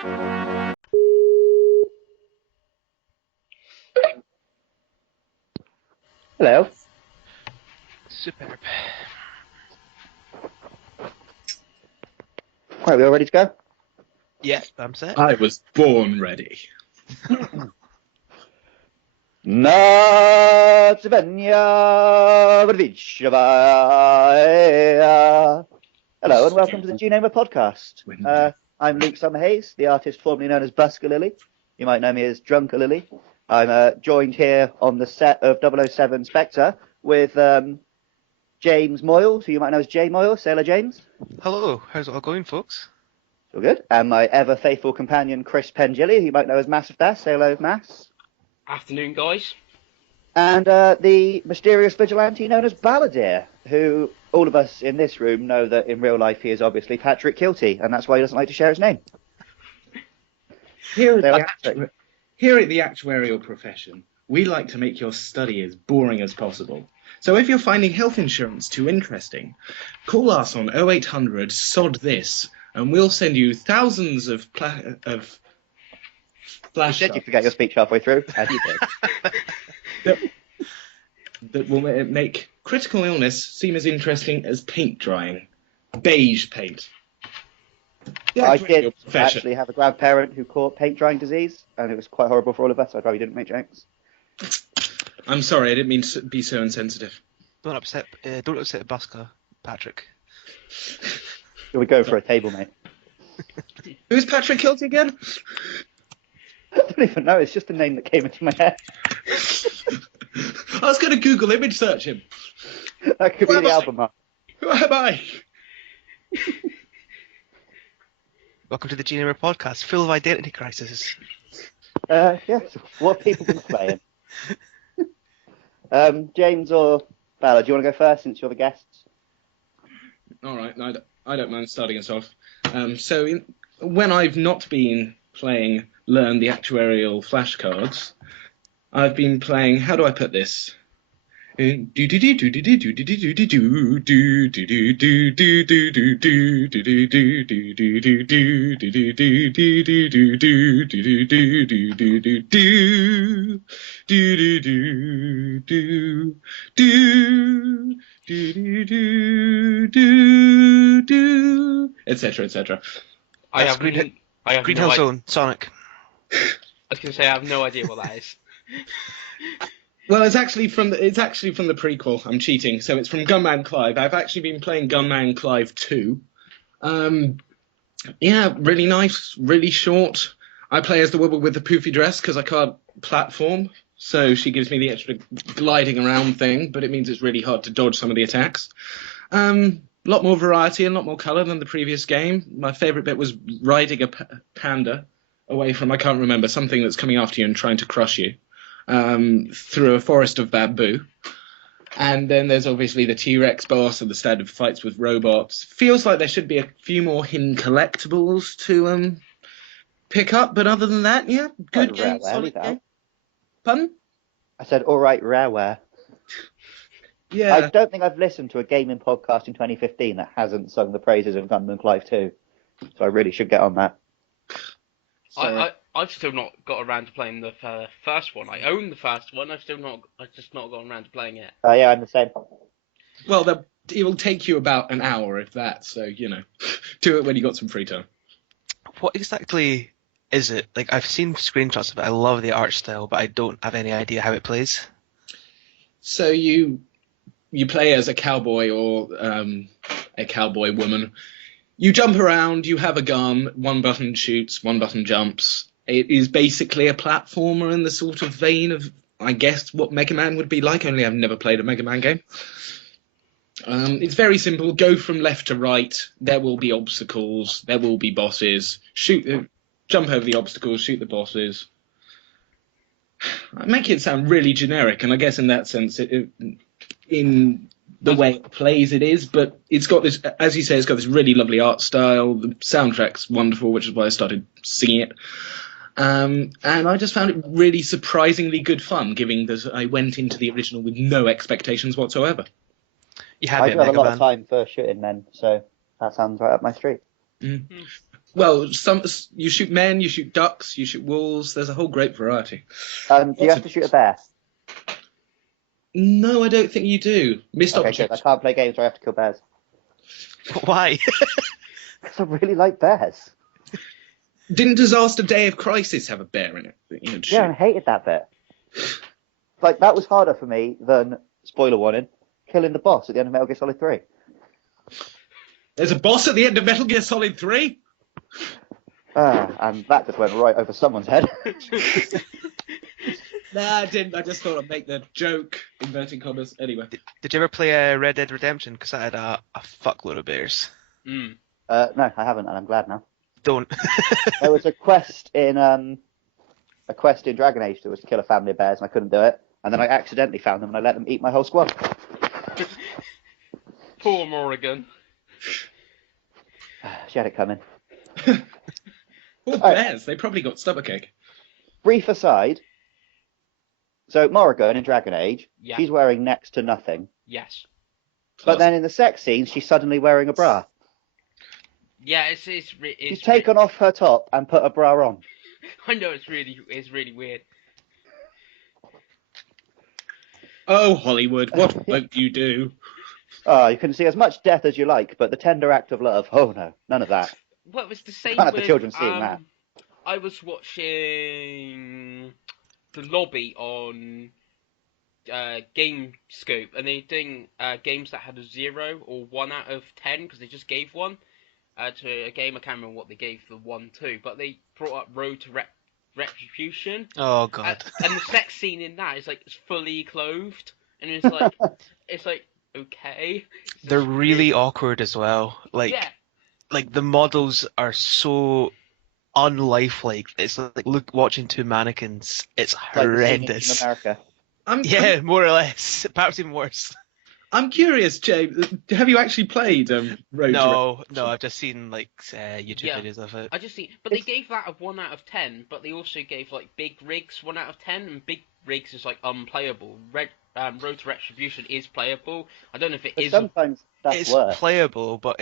Hello. Superb. Right, we all ready to go? Yes, I'm set. I was born ready. Hello and welcome to the GNamer podcast. I'm Luke Summerhays, the artist formerly known as Busker Lily. You might know me as Drunker Lily. I'm joined here on the set of 007 Spectre with James Moyle, who you might know as J Moyle, Sailor James. Hello, how's it all going, folks? All good. And my ever faithful companion Chris Pengilly, who you might know as Massive Bass. Say hello, Mass. Afternoon, guys. And the mysterious vigilante known as Balladeer, who all of us in this room know that in real life he is obviously Patrick Kilty, and that's why he doesn't like to share his name. Here at the actuarial profession, we like to make your study as boring as possible. So if you're finding health insurance too interesting, call us on 0800 sod this, and we'll send you thousands of flash. You said you forget your speech halfway through, and you did. that will make critical illness seem as interesting as paint drying. Beige paint. I did actually have a grandparent who caught paint drying disease, and it was quite horrible for all of us. I'd rather didn't make jokes. I'm sorry, I didn't mean to be so insensitive. Don't upset Busker, Patrick. Shall we go for a table, mate? Who's Patrick Kilty again? I don't even know. It's just a name that came into my head. I was going to Google image search him. That could be the album art. Who am I? Welcome to the GNamer podcast, full of identity crises. Yes. What have people been playing? James or Bella, do you want to go first since you're the guests? All right, I don't mind starting us off. When I've not been playing Learn the Actuarial flashcards, I've been playing. How do I put this? Etc. etc. I have Green no Hill idea. Zone, Sonic. I was going to say I have no idea what that is. Well, it's actually from the prequel. I'm cheating. So it's from Gunman Clive. I've actually been playing Gunman Clive 2. Yeah, really nice, really short. I play as the woman with the poofy dress because I can't platform, so she gives me the extra gliding around thing, but it means it's really hard to dodge some of the attacks. A lot more variety and a lot more colour than the previous game. My favourite bit was riding a panda away from, I can't remember, something that's coming after you and trying to crush you. Through a forest of bamboo. And then there's obviously the T-Rex boss and the standard fights with robots. Feels like there should be a few more hidden collectibles to pick up, but other than that, yeah, good game, solid game. Pardon? I said, all right, rareware. Yeah. I don't think I've listened to a gaming podcast in 2015 that hasn't sung the praises of Gunman Clive 2, so I really should get on that. I've still not got around to playing the first one. I own the first one. I've just not gotten around to playing it. Yeah, I'm the same. Well, it will take you about an hour, if that. So do it when you got some free time. What exactly is it? Like, I've seen screenshots of it. I love the art style, but I don't have any idea how it plays. So you play as a cowboy or a cowboy woman. You jump around, you have a gun, one button shoots, one button jumps. It is basically a platformer in the sort of vein of, I guess, what Mega Man would be like, only I've never played a Mega Man game. It's very simple. Go from left to right. There will be obstacles. There will be bosses. Jump over the obstacles, shoot the bosses. I make it sound really generic, and I guess in that sense, in the way it plays it is, but it's got this, as you say, it's got this really lovely art style. The soundtrack's wonderful, which is why I started singing it. And I just found it really surprisingly good fun, given that I went into the original with no expectations whatsoever. You have I it, do have a Mega lot Man. of time for shooting men, so that sounds right up my street. Mm. Well, you shoot men, you shoot ducks, you shoot wolves. There's a whole great variety. Do you have to shoot a bear? No, I don't think you do. Missed Okay, good. I opportunity. can't play games where I have to kill bears. Why? Because I really like bears. Didn't Disaster Day of Crisis have a bear in it? That you had to Yeah, I shoot? hated that bit. Like, that was harder for me than, spoiler warning, killing the boss at the end of Metal Gear Solid 3. There's a boss at the end of Metal Gear Solid 3? And that just went right over someone's head. Nah, I didn't. I just thought I'd make the joke, inverting commas. Anyway. Did you ever play Red Dead Redemption? Because I had a fuckload of bears. Mm. No, I haven't, and I'm glad now. Don't. There was a quest in Dragon Age that was to kill a family of bears, and I couldn't do it. And then I accidentally found them, and I let them eat my whole squad. Poor Morrigan. She had it coming. Poor bears. They probably got stomachache. Brief aside. So Morrigan in Dragon Age, Yeah. she's wearing next to nothing. Yes. But then in the sex scene, she's suddenly wearing a bra. Yeah, it's She's taken off her top and put a bra on. I know it's really weird. Oh, Hollywood, what won't you do? You can see as much death as you like, but the tender act of love, oh no, none of that. Well, it was the same Can't have with the children seeing that. I was watching the lobby on GameScope, and they're doing games that had a 0 or 1 out of 10 because they just gave one to a game. I can't remember what they gave the 1 to, but they brought up Road to Retribution. Oh god. And the sex scene in that is like it's fully clothed, and it's like okay. They're really awkward as well. Like, Yeah. like the models are so unlifelike. It's like watching two mannequins. It's Like the scene in horrendous. America. Yeah, more or less. Perhaps even worse. I'm curious, James. Have you actually played Road to No, I've just seen like YouTube Yeah. videos of it. I just see, but they gave that a 1 out of 10, but they also gave like Big Rigs 1 out of 10, and Big Rigs is like unplayable. Road to Retribution is playable. I don't know if it But is. sometimes that's It's worse. playable, but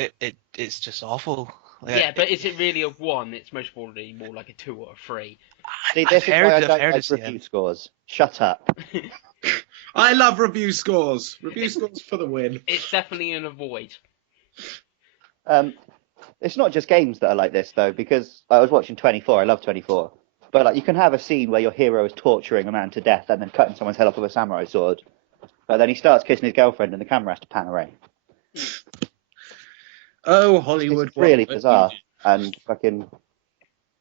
it's just awful. Like, Yeah, but is it really a 1? It's most probably more like a 2 or a 3. See, I've this is why I heard don't like it's the review end. scores. Shut up. I love review scores. Review scores for the win. It's definitely an avoid. It's not just games that are like this, though, because I was watching 24. I love 24. But like, you can have a scene where your hero is torturing a man to death and then cutting someone's head off with a samurai sword. But then he starts kissing his girlfriend and the camera has to pan away. Oh, Hollywood. It's really what- bizarre and fucking,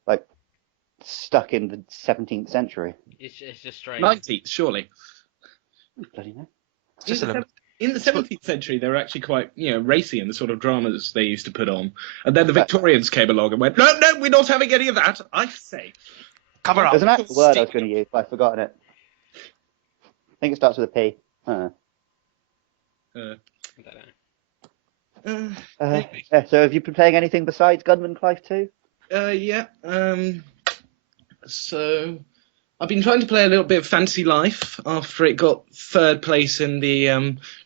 like, stuck in the 17th century. It's just strange. 19th, surely. Bloody no. It's just In the 17th century, they were actually quite, racy in the sort of dramas they used to put on. And then the Victorians came along and went, no, we're not having any of that. I say. cover up. There's an actual word I was going to use, but I've forgotten it. I think it starts with a P. I don't know. I don't know. Yeah, so have you been playing anything besides Gunman Clive 2? Yeah. So I've been trying to play a little bit of Fantasy Life after it got third place in the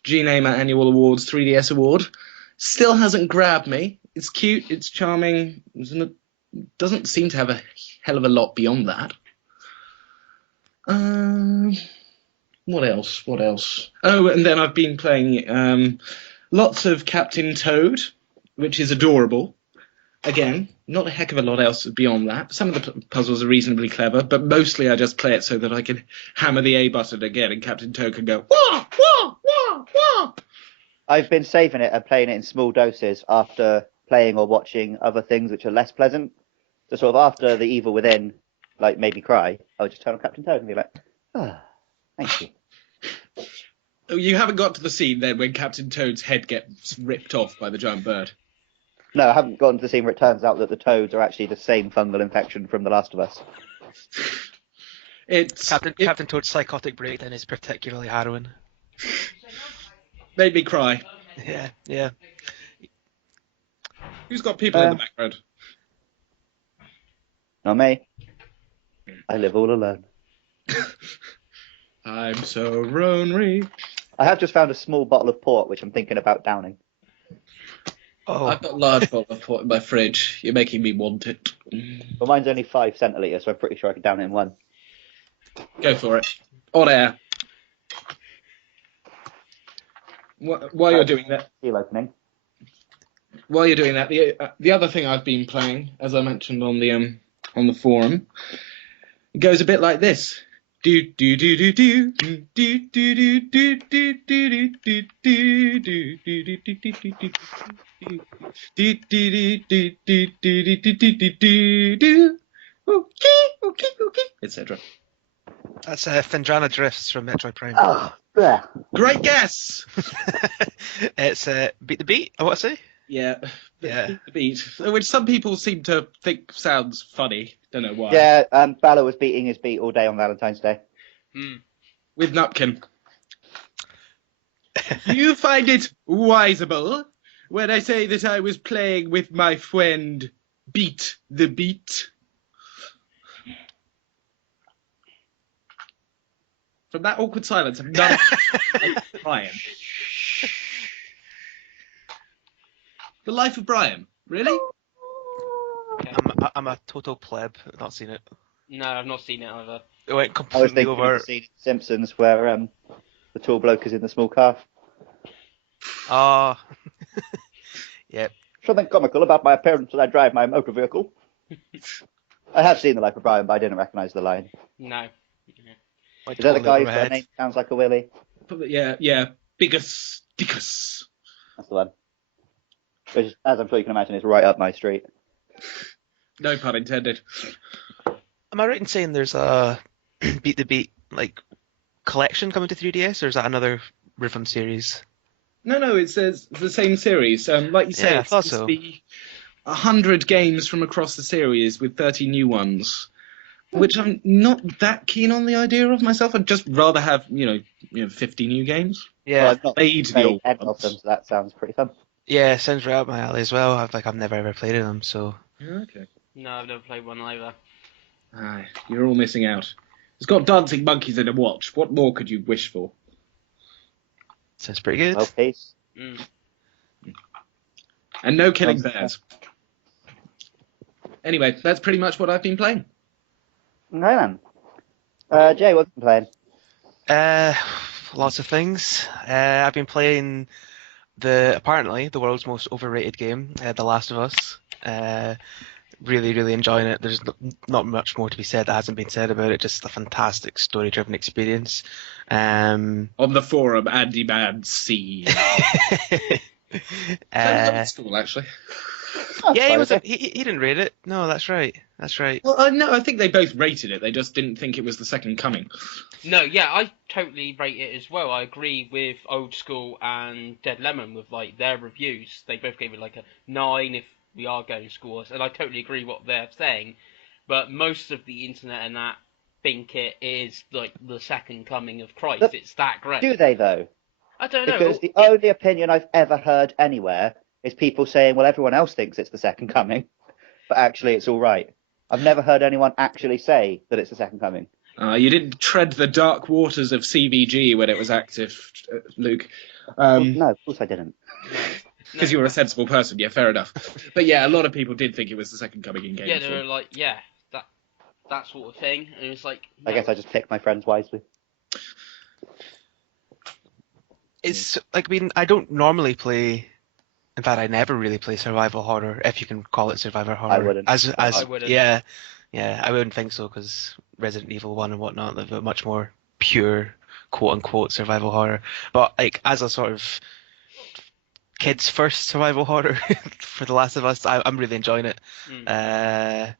GNamer Annual Awards 3DS Award. Still hasn't grabbed me. It's cute. It's charming. It doesn't seem to have a hell of a lot beyond that. What else? Oh, and then I've been playing lots of Captain Toad, which is adorable. Again, not a heck of a lot else beyond that. Some of the puzzles are reasonably clever, but mostly I just play it so that I can hammer the A button again and Captain Toad can go, wah, wah, wah, wah. I've been saving it and playing it in small doses after playing or watching other things which are less pleasant. So sort of after the evil within, like, made me cry, I would just turn on Captain Toad and be like, thank you. Oh, you haven't got to the scene then when Captain Toad's head gets ripped off by the giant bird. No, I haven't gotten to the scene where it turns out that the toads are actually the same fungal infection from The Last of Us. Captain Toad's psychotic breakdown is particularly harrowing. Made me cry. Yeah. Who's got people in the background? Not me. I live all alone. I'm so lonely. I have just found a small bottle of port which I'm thinking about downing. Oh, I've got a large bottle of port in my fridge. You're making me want it. Well, mine's only 5 centilitres, so I'm pretty sure I could down it in one. Go for it. On air. While you're doing that, Seal opening. the other thing I've been playing, as I mentioned on the forum, it goes a bit like this. Do do do do do do do do do do do do do etc. that's Phendrana Drifts from Metroid Prime. Oh, yeah. Great guess. It's Beat the Beat, I want to say. Yeah, Yeah. the beat, which some people seem to think sounds funny. Don't know why. Yeah, Balor was beating his beat all day on Valentine's Day. With Nupkin. You find it wiseable when I say that I was playing with my friend Beat the Beat? From that awkward silence, I'm not Brian. The Life of Brian. Really? I'm a total pleb. I've not seen it. No, I've not seen it either. It went I was completely thinking of over. the scene in Simpsons where the tall bloke is in the small car. Oh, yep. Something comical about my appearance as I drive my motor vehicle. I have seen The Life of Brian, but I didn't recognise the line. No. Went Is that the totally guy over whose my head. name sounds like a willy? Yeah. Bigus. Dickus. That's the one. Which, as I'm sure you can imagine, is right up my street. No pun intended. Am I right in saying there's a Beat the Beat like collection coming to 3DS, or is that another Rhythm series? No, it's the same series. Like you say, Yeah, I it's thought supposed so. to be 100 games from across the series with 30 new ones, which I'm not that keen on the idea of myself. I'd just rather have 50 new games. Yeah, Well, I've not Played the played old any of ones. them, so that sounds pretty fun. yeah, sounds right up my alley as well. I've never ever played them, so Okay. No, I've never played one either. Aye, you're all missing out. It's got dancing monkeys in a watch. What more could you wish for? sounds pretty good. Oh, peace. Mm. And no killing bears. Anyway, that's pretty much what I've been playing. Okay then. Jay, what have you been playing? Lots of things. I've been playing apparently the world's most overrated game, The Last of Us. Really, really enjoying it. There's not much more to be said that hasn't been said about it. Just a fantastic story-driven experience. On the forum, Andy Man C. Old school, actually. Oh, Yeah, sorry, he didn't rate it. No, that's right. Well, no, I think they both rated it. They just didn't think it was the second coming. No, yeah, I totally rate it as well. I agree with Old School and Dead Lemon with like their reviews. They both gave it like a 9 if we are going scores, and I totally agree what they're saying. But most of the internet and that think it is like the second coming of Christ. But it's that great. Do they, though? I don't know. Because the only opinion I've ever heard anywhere is people saying, well, everyone else thinks it's the second coming, but actually it's all right. I've never heard anyone actually say that it's the second coming. You didn't tread the dark waters of CVG when it was active, Luke. No, of course I didn't. Because you were a sensible person, yeah, fair enough. But yeah, a lot of people did think it was the second coming in game. Yeah, they were like, yeah, that sort of thing, and it was like. I guess I just picked my friends wisely. It's like, I mean, I don't normally play. In fact, I never really play survival horror, if you can call it survival horror. I wouldn't. I wouldn't. Yeah, I wouldn't think so, because Resident Evil 1 and whatnot, they've got much more pure, quote unquote, survival horror. But like, as a sort of kids first survival horror for The Last of Us, I'm really enjoying it. I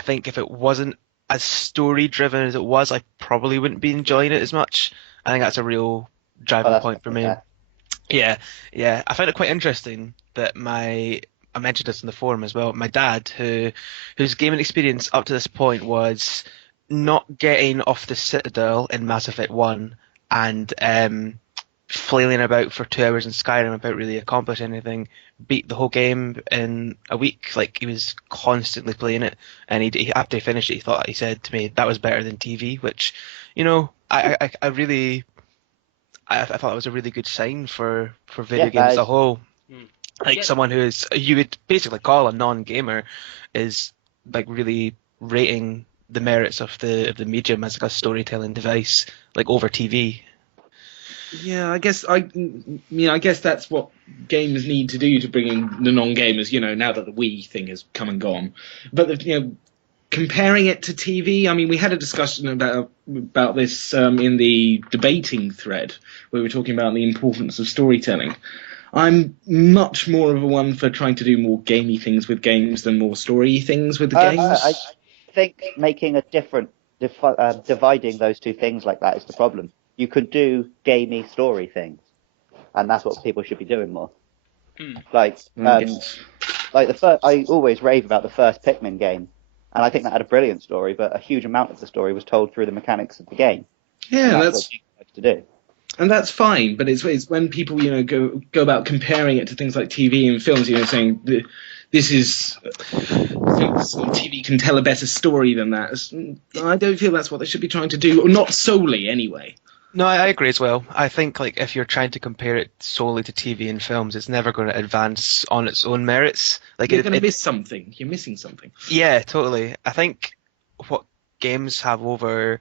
think if it wasn't as story driven as it was, I probably wouldn't be enjoying it as much. I think that's a real driving point for me. Yeah. I found it quite interesting that I mentioned this in the forum as well. My dad, whose gaming experience up to this point was not getting off the Citadel in Mass Effect 1 and flailing about for 2 hours in Skyrim without really accomplishing anything, beat the whole game in a week. Like, he was constantly playing it, and he after he finished it, he said to me that was better than TV, which, I really. I thought it was a really good sign for video games as a whole. Like Yeah. someone who is you would basically call a non-gamer is like really rating the merits of the medium as like a storytelling device, like over TV. Yeah, I guess that's what games need to do to bring in the non-gamers. Now that the Wii thing has come and gone, but comparing it to TV, I mean, we had a discussion about this in the debating thread where we were talking about the importance of storytelling. I'm much more of a one for trying to do more gamey things with games than more story things with the games. I think making a different, dividing those two things like that is the problem. You could do gamey story things, and that's what people should be doing more. Like, Yes. like I always rave about the first Pikmin game, and I think that had a brilliant story, but a huge amount of the story was told through the mechanics of the game. Yeah, And that's what you like to do. and that's fine, but it's when people go about comparing it to things like TV and films, saying this is films on TV can tell a better story than that. I don't feel that's what they should be trying to do, or not solely anyway. No, I agree as well. I think like if you're trying to compare it solely to TV and films, it's never going to advance on its own merits. Like You're going to miss something. You're missing something. Yeah, totally. I think what games have over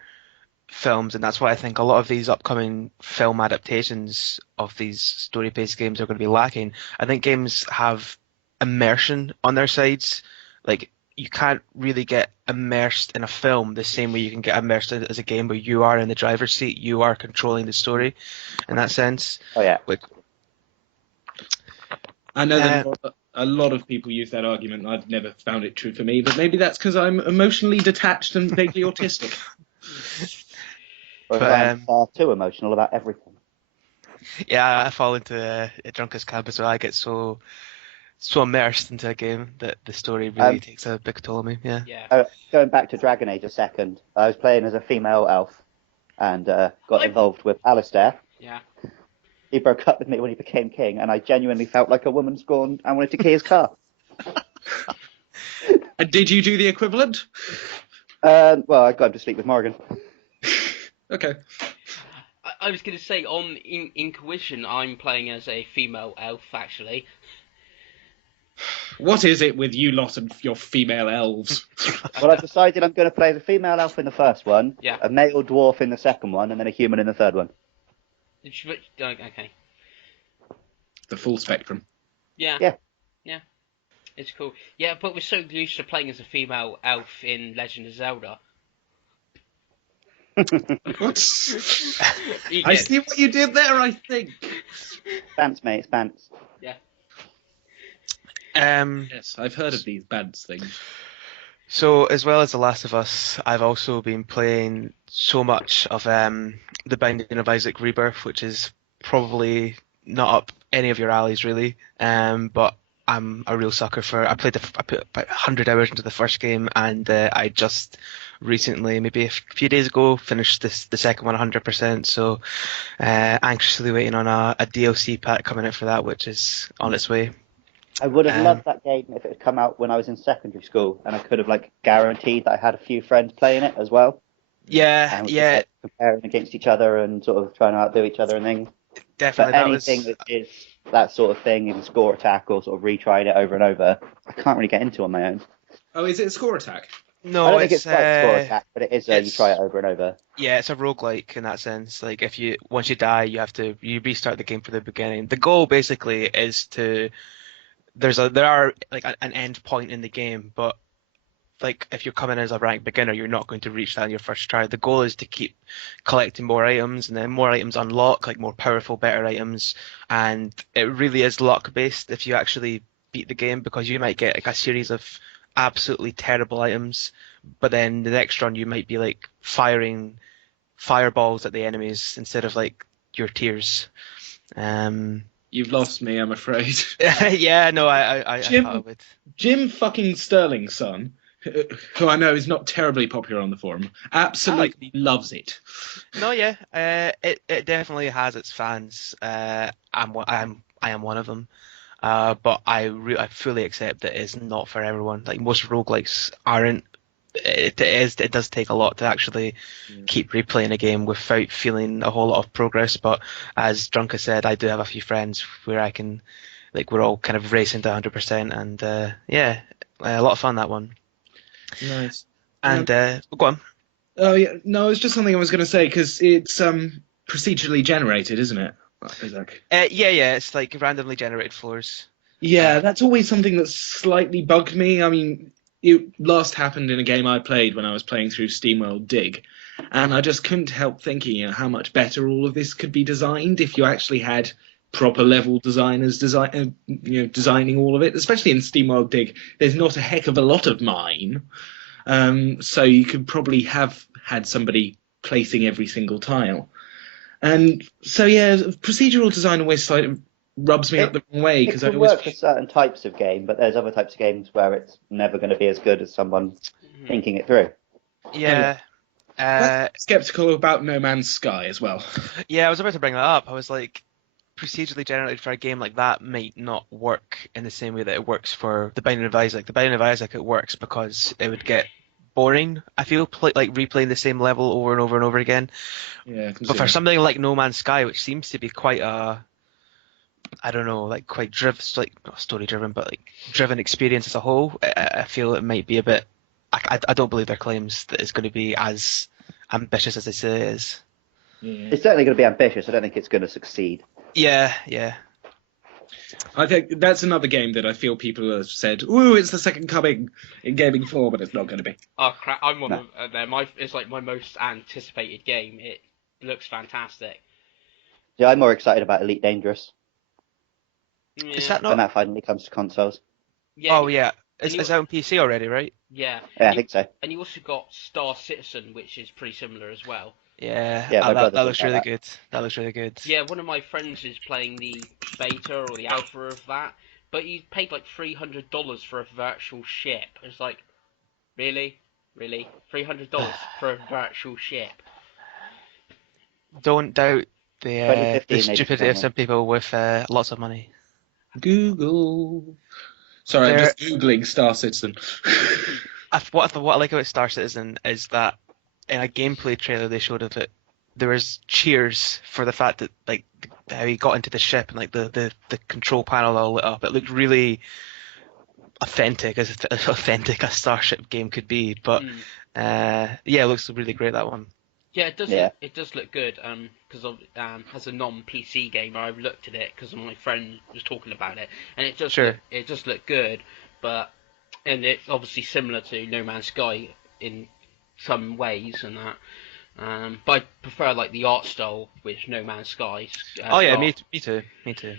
films, and that's why I think a lot of these upcoming film adaptations of these story-based games are going to be lacking. I think games have immersion on their sides. Like you can't really get immersed in a film the same way you can get immersed as a game where you are in the driver's seat, you are controlling the story in that sense. Oh yeah. I know that a lot of people use that argument. I've never found it true for me, but maybe that's because I'm emotionally detached and vaguely autistic. Or I'm far too emotional about everything. Yeah, I fall into a drunkard's camp as well. I get so immersed into a game that the story really takes a big toll on me. Yeah. Going back to Dragon Age a second, I was playing as a female elf and got involved with Alistair. Yeah. He broke up with me when he became king, and I genuinely felt like a woman scorned and wanted to key his car. And did you do the equivalent? Well, I got him to sleep with Morgan. Okay. I was going to say, on Inquisition, I'm playing as a female elf, actually. What is it with you lot and your female elves? Well, I've decided I'm going to play as a female elf in the first one, Yeah. a male dwarf in the second one, and then a human in the third one. Okay. The full spectrum. Yeah. Yeah. Yeah. It's cool. Yeah, but we're so used to playing as a female elf in Legend of Zelda. What? I see what you did there, I think. Pants, mate, pants. Yeah. Yes, I've heard of these bad things. So, as well as The Last of Us, I've also been playing so much of The Binding of Isaac Rebirth, which is probably not up any of your alleys, really. But I'm a real sucker for. I put about 100 hours into the first game, and I just recently, maybe a few days ago, finished the second one 100%. So, anxiously waiting on a DLC pack coming out for that, which is on its way. I would have loved that game if it had come out when I was in secondary school, and I could have guaranteed that I had a few friends playing it as well. Yeah, and yeah. Comparing against each other and sort of trying to outdo each other and things. Definitely. But anything that is that sort of thing in score attack or sort of retrying it over and over, I can't really get into on my own. Oh, is it a score attack? No, I don't think it's quite score attack, but it is you try it over and over. Yeah, it's a roguelike in that sense. Like if once you die, you restart the game from the beginning. The goal basically is to there are an end point in the game, but if you're coming in as a ranked beginner, you're not going to reach that in your first try. The goal is to keep collecting more items, and then more items unlock more powerful, better items, and it really is luck based if you actually beat the game, because you might get a series of absolutely terrible items, but then the next run you might be firing fireballs at the enemies instead of your tears. You've lost me, I'm afraid. Yeah, no, I Jim, thought I would. Jim fucking Sterling's son, who I know is not terribly popular on the forum, absolutely loves it. No, yeah, it definitely has its fans. I am one of them. But I fully accept that it's not for everyone. Most roguelikes aren't. It does take a lot to actually keep replaying a game without feeling a whole lot of progress. But as Drunk has said, I do have a few friends where I can like we're all kind of racing to 100%, and yeah, a lot of fun that one. Nice. And go on. Oh yeah, no, it's just something I was going to say because it's procedurally generated, isn't it? Isaac? Yeah, it's like randomly generated floors. Yeah, that's always something that's slightly bugged me. I mean, it last happened in a game I played when I was playing through SteamWorld Dig, and I just couldn't help thinking, how much better all of this could be designed if you actually had proper level designers designing all of it. Especially in SteamWorld Dig, there's not a heck of a lot of mine, so you could probably have had somebody placing every single tile. And so yeah, procedural design always slightly rubs me up the wrong way It because I can always work for certain types of game, but there's other types of games where it's never going to be as good as someone thinking it through. Yeah. Skeptical about No Man's Sky as well. Yeah, I was about to bring that up. I was like, procedurally generated for a game like that might not work in the same way that it works for The Binding of Isaac. The Binding of Isaac, it works because it would get boring, I feel, like replaying the same level over and over and over again. Yeah, But for something like No Man's Sky, which seems to be quite a, I don't know, like quite driven, like not story driven, but like driven experience as a whole, I feel it might be a bit. I don't believe their claims that it's going to be as ambitious as they say it is. Yeah. It's certainly going to be ambitious. I don't think it's going to succeed. Yeah. I think that's another game that I feel people have said, "Ooh, it's the second coming in gaming form," but it's not going to be. Oh crap! I'm one of them. It's like my most anticipated game. It looks fantastic. Yeah, I'm more excited about Elite Dangerous Yeah. Is that when not? that finally comes to consoles. Yeah. Oh yeah, it's out on PC already, right? Yeah. Yeah, I think so. And you also got Star Citizen, which is pretty similar as well. Yeah, Yeah, my brother that talked looks about really that. good. That looks really good. Yeah, one of my friends is playing the beta or the alpha of that, but he paid like $300 for a virtual ship. It's like, really, $300 for a virtual ship. Don't doubt the 2015 they stupidity of did some people with lots of money. Google. Sorry, I'm just googling Star Citizen. What I like about Star Citizen is that in a gameplay trailer they showed of it, there was cheers for the fact that like how he got into the ship and like the control panel all lit up. It looked really authentic, as authentic a Starship game could be. But yeah, it looks really great, that one. Yeah, it does. Yeah. It does look good. Because as a non-PC gamer, I've looked at it because my friend was talking about it, and it does. Sure. It does look good, and it's obviously similar to No Man's Sky in some ways and that. But I prefer like the art style which No Man's Sky. Oh yeah, got. me too.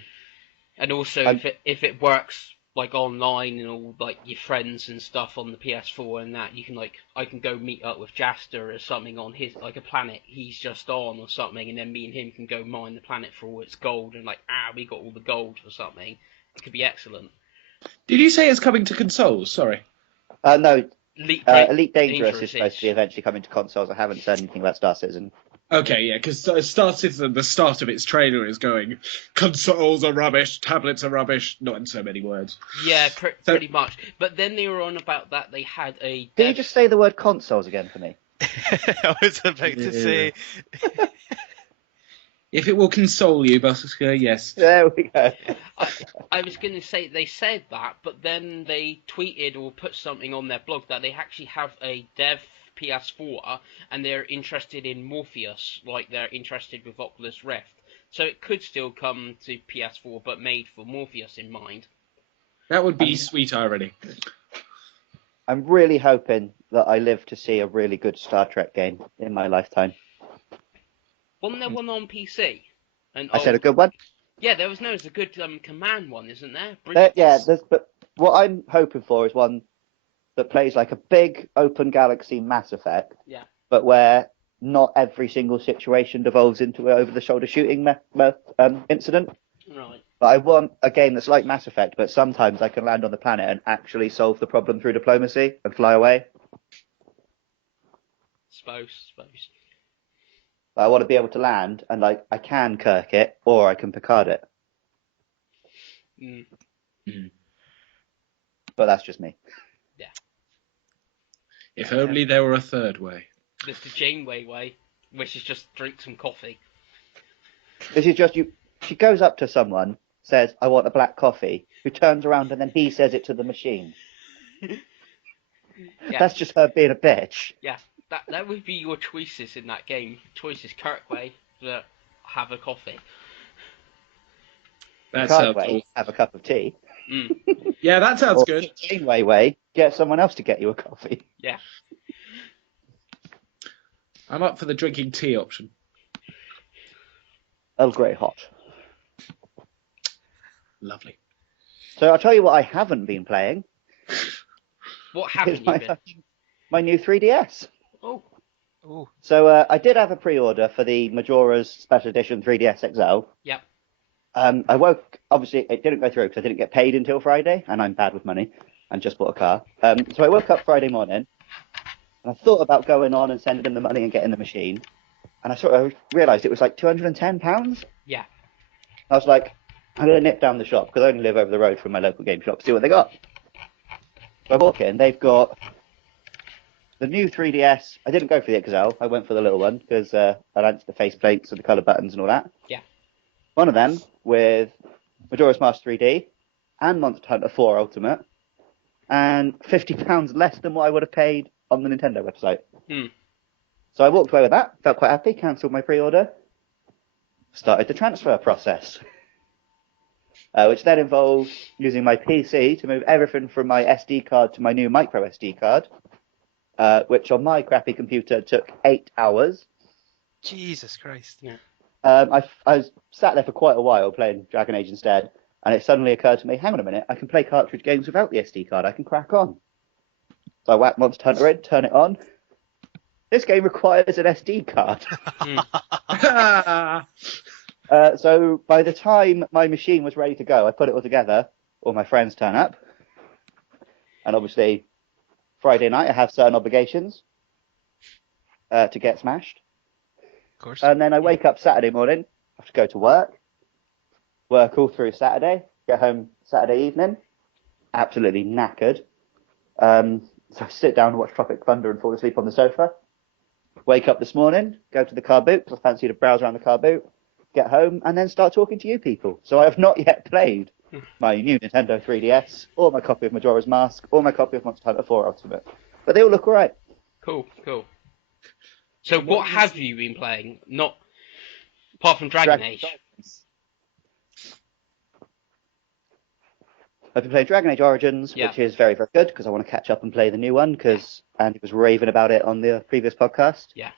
And also, if it works like online and all like your friends and stuff on the PS4 and that, you can I can go meet up with Jaster or something on his like a planet he's just on or something, and then me and him can go mine the planet for all its gold and we got all the gold or something. It could be excellent. Did you say it's coming to consoles? Sorry. No, Elite Dangerous Dangerous is supposed to be eventually coming to consoles. I haven't said anything about Star Citizen. Okay, yeah, because Star Citizen, the start of its trailer is going, consoles are rubbish, tablets are rubbish, not in so many words. Yeah, pretty much. But then they were on about that they had a... Can you just say the word consoles again for me? I was about to say. If it will console you, Busker, yes. There we go. I was going to say they said that, but then they tweeted or put something on their blog that they actually have a dev PS4 and they're interested in Morpheus, like they're interested with Oculus Rift. So it could still come to PS4, but made for Morpheus in mind. That would be sweet irony. I'm really hoping that I live to see a really good Star Trek game in my lifetime. Wasn't there one on PC? I said a good one? Yeah, there's a good command one, isn't there? Yeah, but what I'm hoping for is one that plays like a big open galaxy Mass Effect, but where not every single situation devolves into an over-the-shoulder shooting incident. Right. But I want a game that's like Mass Effect, but sometimes I can land on the planet and actually solve the problem through diplomacy and fly away. Suppose. I want to be able to land and I can Kirk it or I can Picard it. But that's just me. Yeah. If only there were a third way. There's the Janeway way, which is just drink some coffee. This is just she goes up to someone says, "I want a black coffee," who turns around and then he says it to the machine. Yeah. That's just her being a bitch. Yeah, that would be your choices in that game. Choices Kirkway, that have a coffee. That sounds Cardway, awful. have a cup of tea. Yeah, that sounds Or good. Janeway way, get someone else to get you a coffee. Yeah. I'm up for the drinking tea option. Earl Grey hot. Lovely. So I'll tell you what I haven't been playing. What Is haven't you been? my new 3DS. Oh, Oh, So I did have a pre-order for the Majora's Special Edition 3DS XL. yep. I woke, obviously it didn't go through because I didn't get paid until Friday, and I'm bad with money, and just bought a car. So I woke up Friday morning, and I thought about going on and sending them the money and getting the machine, and I sort of realised it was like £210. Yeah. I was like, I'm going to nip down the shop, because I only live over the road from my local game shop, see what they got. So I walk in, they've got the new 3DS. I didn't go for the XL, I went for the little one, because I liked the face plates and the colour buttons and all that. Yeah. One of them with Majora's Mask 3D and Monster Hunter 4 Ultimate, and £50 less than what I would have paid on the Nintendo website. So I walked away with that, felt quite happy, cancelled my pre-order, started the transfer process, which then involved using my PC to move everything from my SD card to my new micro SD card, which on my crappy computer took 8 hours. Jesus Christ. Yeah. I was sat there for quite a while playing Dragon Age instead, and it suddenly occurred to me, hang on a minute, I can play cartridge games without the SD card, I can crack on. So I whacked Monster Hunter in, turn it on. This game requires an SD card. So by the time my machine was ready to go, I put it all together, all my friends turn up, and obviously Friday night I have certain obligations to get smashed. Of course. And then I wake up Saturday morning, have to go to work all through Saturday, get home Saturday evening, absolutely knackered. So I sit down and watch Tropic Thunder and fall asleep on the sofa. Wake up this morning, go to the car boot, because I fancy to browse around the car boot, get home, and then start talking to you people. So I have not yet played my new Nintendo 3DS, or my copy of Majora's Mask, or my copy of Monster Hunter 4 Ultimate. But they all look alright. Cool. So what have you been playing? Not apart from Dragon Age. I've been playing Dragon Age Origins, which is very, very good, because I want to catch up and play the new one, because Andy was raving about it on the previous podcast. Yeah.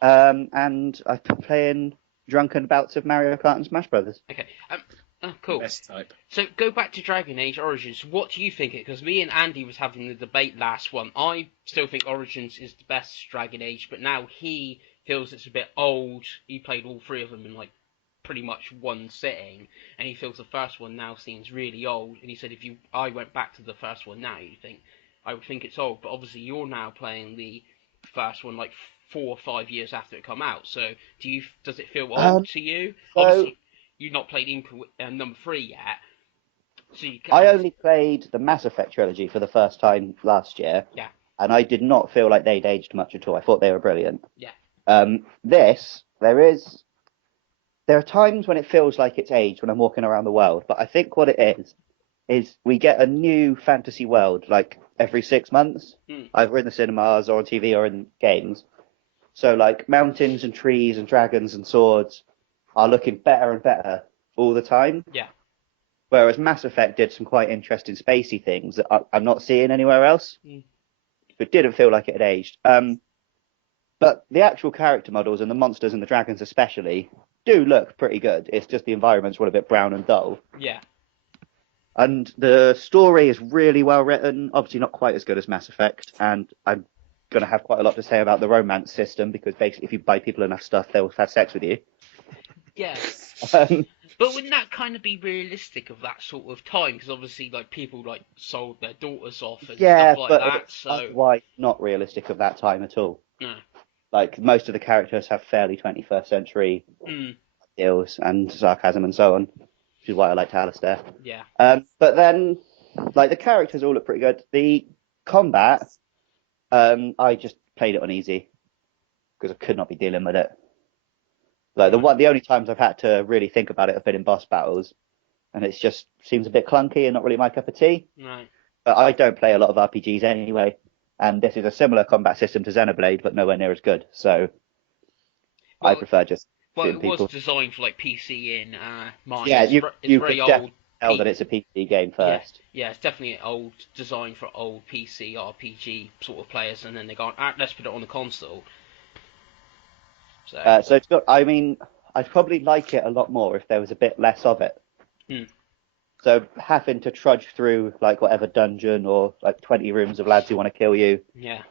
And I've been playing drunken bouts of Mario Kart and Smash Brothers. Okay. Cool. Best type. So go back to Dragon Age Origins. What do you think? Because me and Andy was having the debate last one. I still think Origins is the best Dragon Age, but now he feels it's a bit old. He played all three of them in like pretty much one sitting, and he feels the first one now seems really old. And he said if I went back to the first one now, I would think it's old. But obviously you're now playing the first one like 4 or 5 years after it come out. So does it feel old to you? Obviously, you've not played number 3 yet. So I only played the Mass Effect trilogy for the first time last year. Yeah. And I did not feel like they'd aged much at all. I thought they were brilliant. Yeah. There are times when it feels like it's aged when I'm walking around the world, but I think what it is we get a new fantasy world like every 6 months, either in the cinemas or on TV or in games. So like mountains and trees and dragons and swords are looking better and better all the time. Yeah. Whereas Mass Effect did some quite interesting spacey things that I'm not seeing anywhere else. But didn't feel like it had aged. But the actual character models and the monsters and the dragons especially do look pretty good. It's just the environments were a bit brown and dull. Yeah. And the story is really well written. Obviously not quite as good as Mass Effect. And I'm going to have quite a lot to say about the romance system, because basically if you buy people enough stuff, they'll have sex with you. Yeah. But wouldn't that kind of be realistic of that sort of time? Because obviously, like, people like sold their daughters off and stuff like that. So otherwise not realistic of that time at all. No. Like most of the characters have fairly 21st century deals and sarcasm and so on, which is why I liked Alistair. Yeah. But then, like, the characters all look pretty good. The combat, I just played it on easy because I could not be dealing with it. Like the only times I've had to really think about it have been in boss battles, and it just seems a bit clunky and not really my cup of tea. Right. But I don't play a lot of RPGs anyway, and this is a similar combat system to Xenoblade, but nowhere near as good. So I prefer just Well, shooting it was people. designed for like PC in mind. Yeah, it's you very could old. tell that it's a PC game first. Yeah, it's definitely old, designed for old PC RPG sort of players, and then they go, let's put it on the console. So, So it's got. I mean, I'd probably like it a lot more if there was a bit less of it. So having to trudge through like whatever dungeon or like 20 rooms of lads who want to kill you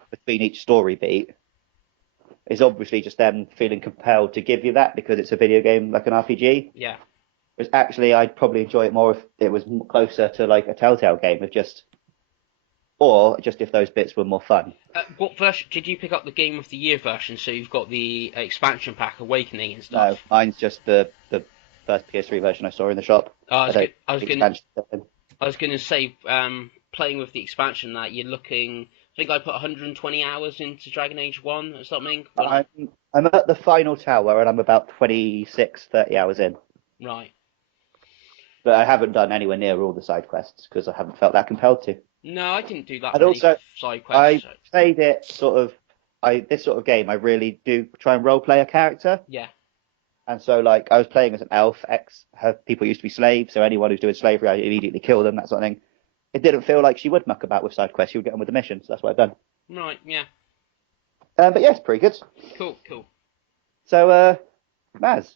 between each story beat is obviously just them feeling compelled to give you that because it's a video game like an RPG. Yeah. Whereas actually I'd probably enjoy it more if it was closer to like a Telltale game of just if those bits were more fun. What version did you pick up? The Game of the Year version, so you've got the expansion pack, Awakening and stuff. No, mine's just the first PS3 version I saw in the shop. I was going to say, playing with the expansion, that you're looking. I think I put 120 hours into Dragon Age 1 or something. I'm at the final tower and I'm about 30 hours in. Right. But I haven't done anywhere near all the side quests because I haven't felt that compelled to. No, I didn't do that And many also, side quests. I played it this sort of game, I really do try and roleplay a character. Yeah. And so, like, I was playing as an elf. People used to be slaves, so anyone who's doing slavery, I immediately kill them, that sort of thing. It didn't feel like she would muck about with side quests. She would get on with the mission, so that's what I've done. Right, yeah. But yeah, it's pretty good. Cool. So, Maz,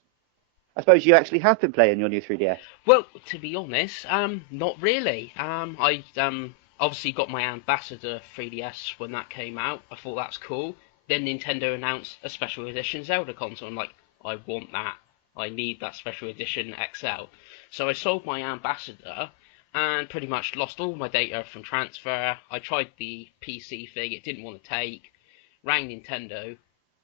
I suppose you actually have been playing your new 3DS. Well, to be honest, not really. I obviously got my Ambassador 3DS when that came out. I thought that's cool. Then Nintendo announced a special edition Zelda console. I'm like, I want that. I need that special edition XL. So I sold my Ambassador and pretty much lost all my data from transfer. I tried the PC thing. It didn't want to take. Rang Nintendo.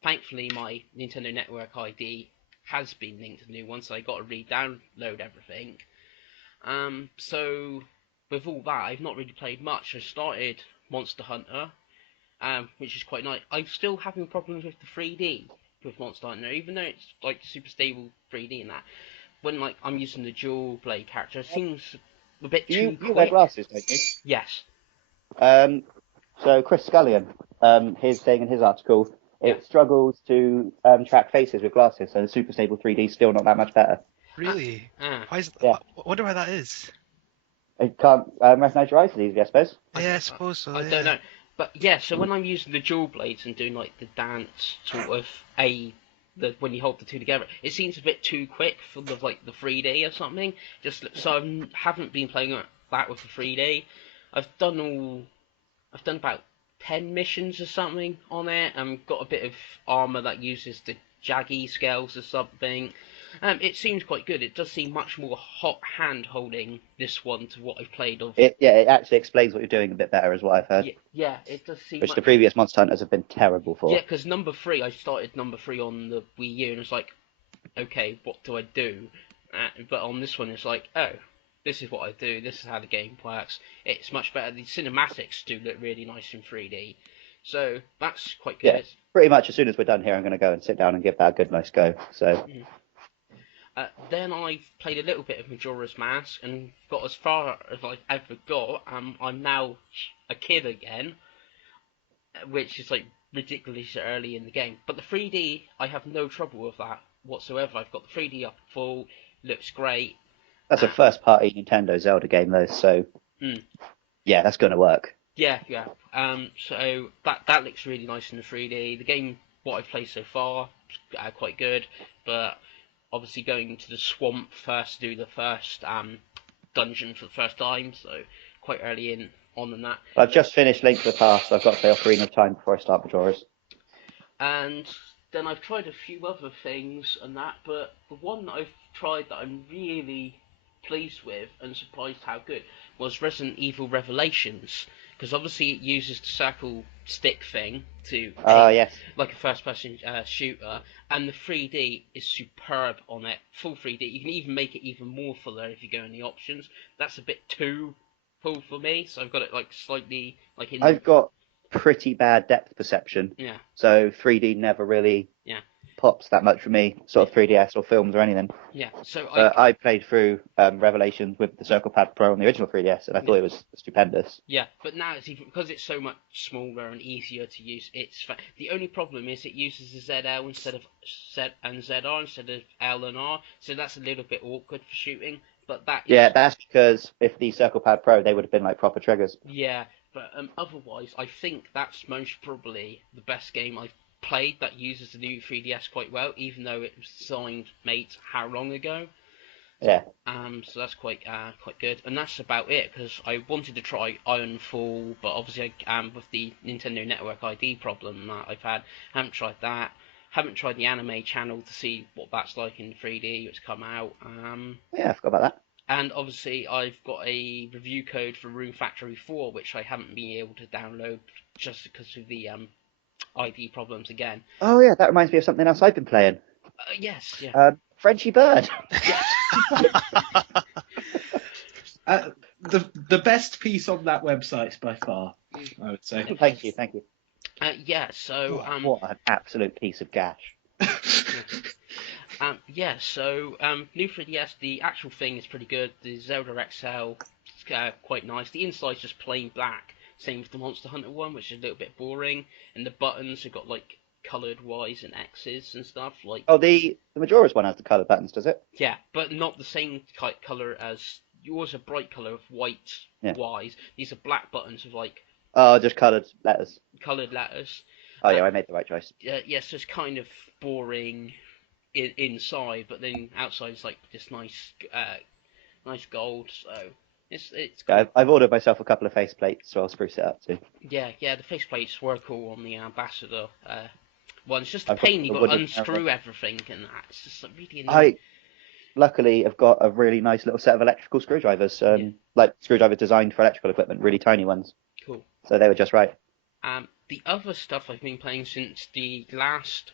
Thankfully, my Nintendo Network ID has been linked to the new one, so I got to re-download everything. So with all that, I've not really played much. I started Monster Hunter, which is quite nice. I'm still having problems with the 3D with Monster Hunter, even though it's like super stable 3D and that. When like I'm using the dual blade character, it seems a bit too quick. You wear glasses, don't you? Yes. So Chris Scullion, his saying in his article, it struggles to track faces with glasses, so the super stable 3D is still not that much better. Really? Why is? Yeah. I wonder why that is. It can't recognize your eyes as easy, I suppose. Yeah, I suppose so. I don't know. But yeah, so when I'm using the dual blades and doing like the dance sort of when you hold the two together, it seems a bit too quick for the 3D or something. So I haven't been playing that with the 3D. I've done about 10 missions or something on it. Got a bit of armor that uses the jaggy scales or something. It seems quite good. It does seem much more hot hand holding this one to what I've played of. It actually explains what you're doing a bit better, is what I've heard. Yeah, it does seem. Which the previous Monster Hunters have been terrible for. Yeah, because I started number 3 on the Wii U, and it's like, okay, what do I do? But on this one, it's like, oh, this is what I do. This is how the game works. It's much better. The cinematics do look really nice in 3D, so that's quite good. Yeah, pretty much as soon as we're done here, I'm going to go and sit down and give that a good, nice go. So. Then I've played a little bit of Majora's Mask and got as far as I've ever got. I'm now a kid again, which is like ridiculously early in the game. But the 3D, I have no trouble with that whatsoever. I've got the 3D up full, looks great. That's a first-party Nintendo Zelda game, though, so yeah, that's going to work. Yeah. So that looks really nice in the 3D. The game, what I've played so far, quite good, but obviously going to the swamp first to do the first dungeon for the first time, so quite early on that. I've just finished Link to the Past, so I've got to play Ocarina of Time before I start Majora's. And then I've tried a few other things and that, but the one that I've tried that I'm really pleased with and surprised how good was Resident Evil Revelations, because obviously it uses the circle stick thing to yes, like a first-person shooter, and the 3D is superb on it. Full 3D. You can even make it even more fuller if you go in the options. That's a bit too full for me, so I've got it like slightly like in. I've got pretty bad depth perception. Yeah. So 3D never really pops that much for me, sort of 3DS or films or anything. Yeah. So But I played through Revelations with the Circle Pad Pro on the original 3DS, and I thought it was stupendous. Yeah, but now it's even because it's so much smaller and easier to use. The only problem is it uses a ZL instead of Z and ZR instead of L and R, so that's a little bit awkward for shooting. But that's because if the Circle Pad Pro, they would have been like proper triggers. Yeah, but otherwise, I think that's most probably the best game I've played that uses the new 3DS quite well, even though it was designed, made how long ago? Yeah. So that's quite good, and that's about it. Because I wanted to try Ironfall, but obviously, with the Nintendo Network ID problem that I've had, haven't tried that. Haven't tried the anime channel to see what that's like in 3D. It's come out. Yeah, I forgot about that. And obviously, I've got a review code for Room Factory 4, which I haven't been able to download just because of the ID problems again. Oh yeah, that reminds me of something else I've been playing. Yes, yeah. Frenchy Bird. The best piece on that website by far, I would say. Thank you. Yeah, so... what an absolute piece of gash. New 3DS, the actual thing is pretty good. The Zelda XL is quite nice. The inside's just plain black, same with the Monster Hunter one, which is a little bit boring. And the buttons have got like coloured Y's and X's and stuff. Like the Majora's one has the coloured buttons, does it? Yeah, but not the same colour as yours. A bright colour of white Y's. These are black buttons with like just coloured letters. Coloured letters. Oh yeah, I made the right choice. Yes, so it's kind of boring inside, but then outside it's like this nice gold. So it's cool. I've ordered myself a couple of faceplates, so I'll spruce it up too. Yeah, the faceplates were cool on the Ambassador one. It's just a pain. You got to unscrew everything, and it's just really annoying. Luckily have got a really nice little set of electrical screwdrivers, like screwdrivers designed for electrical equipment, really tiny ones. Cool. So they were just right. The other stuff I've been playing since the last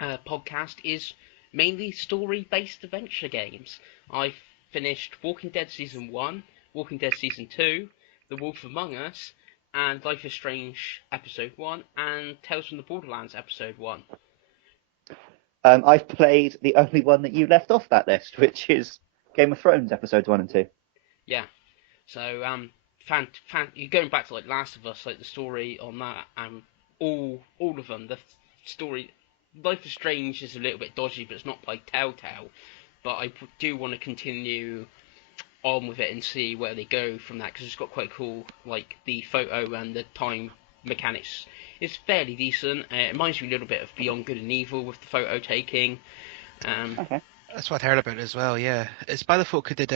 podcast is mainly story-based adventure games. I've finished Walking Dead Season 1, Walking Dead Season 2, The Wolf Among Us, and Life is Strange Episode 1, and Tales from the Borderlands Episode 1. I've played the only one that you left off that list, which is Game of Thrones Episodes 1 and 2. Yeah. So, you're going back to like Last of Us, like the story on that, and all of them. The story, Life is Strange is a little bit dodgy, but it's not by Telltale. But I do want to continue on with it and see where they go from that, because it's got quite cool, like the photo and the time mechanics. It's fairly decent. It reminds me a little bit of Beyond Good and Evil with the photo taking. Okay. That's what I heard about it as well, yeah. It's by the folk who did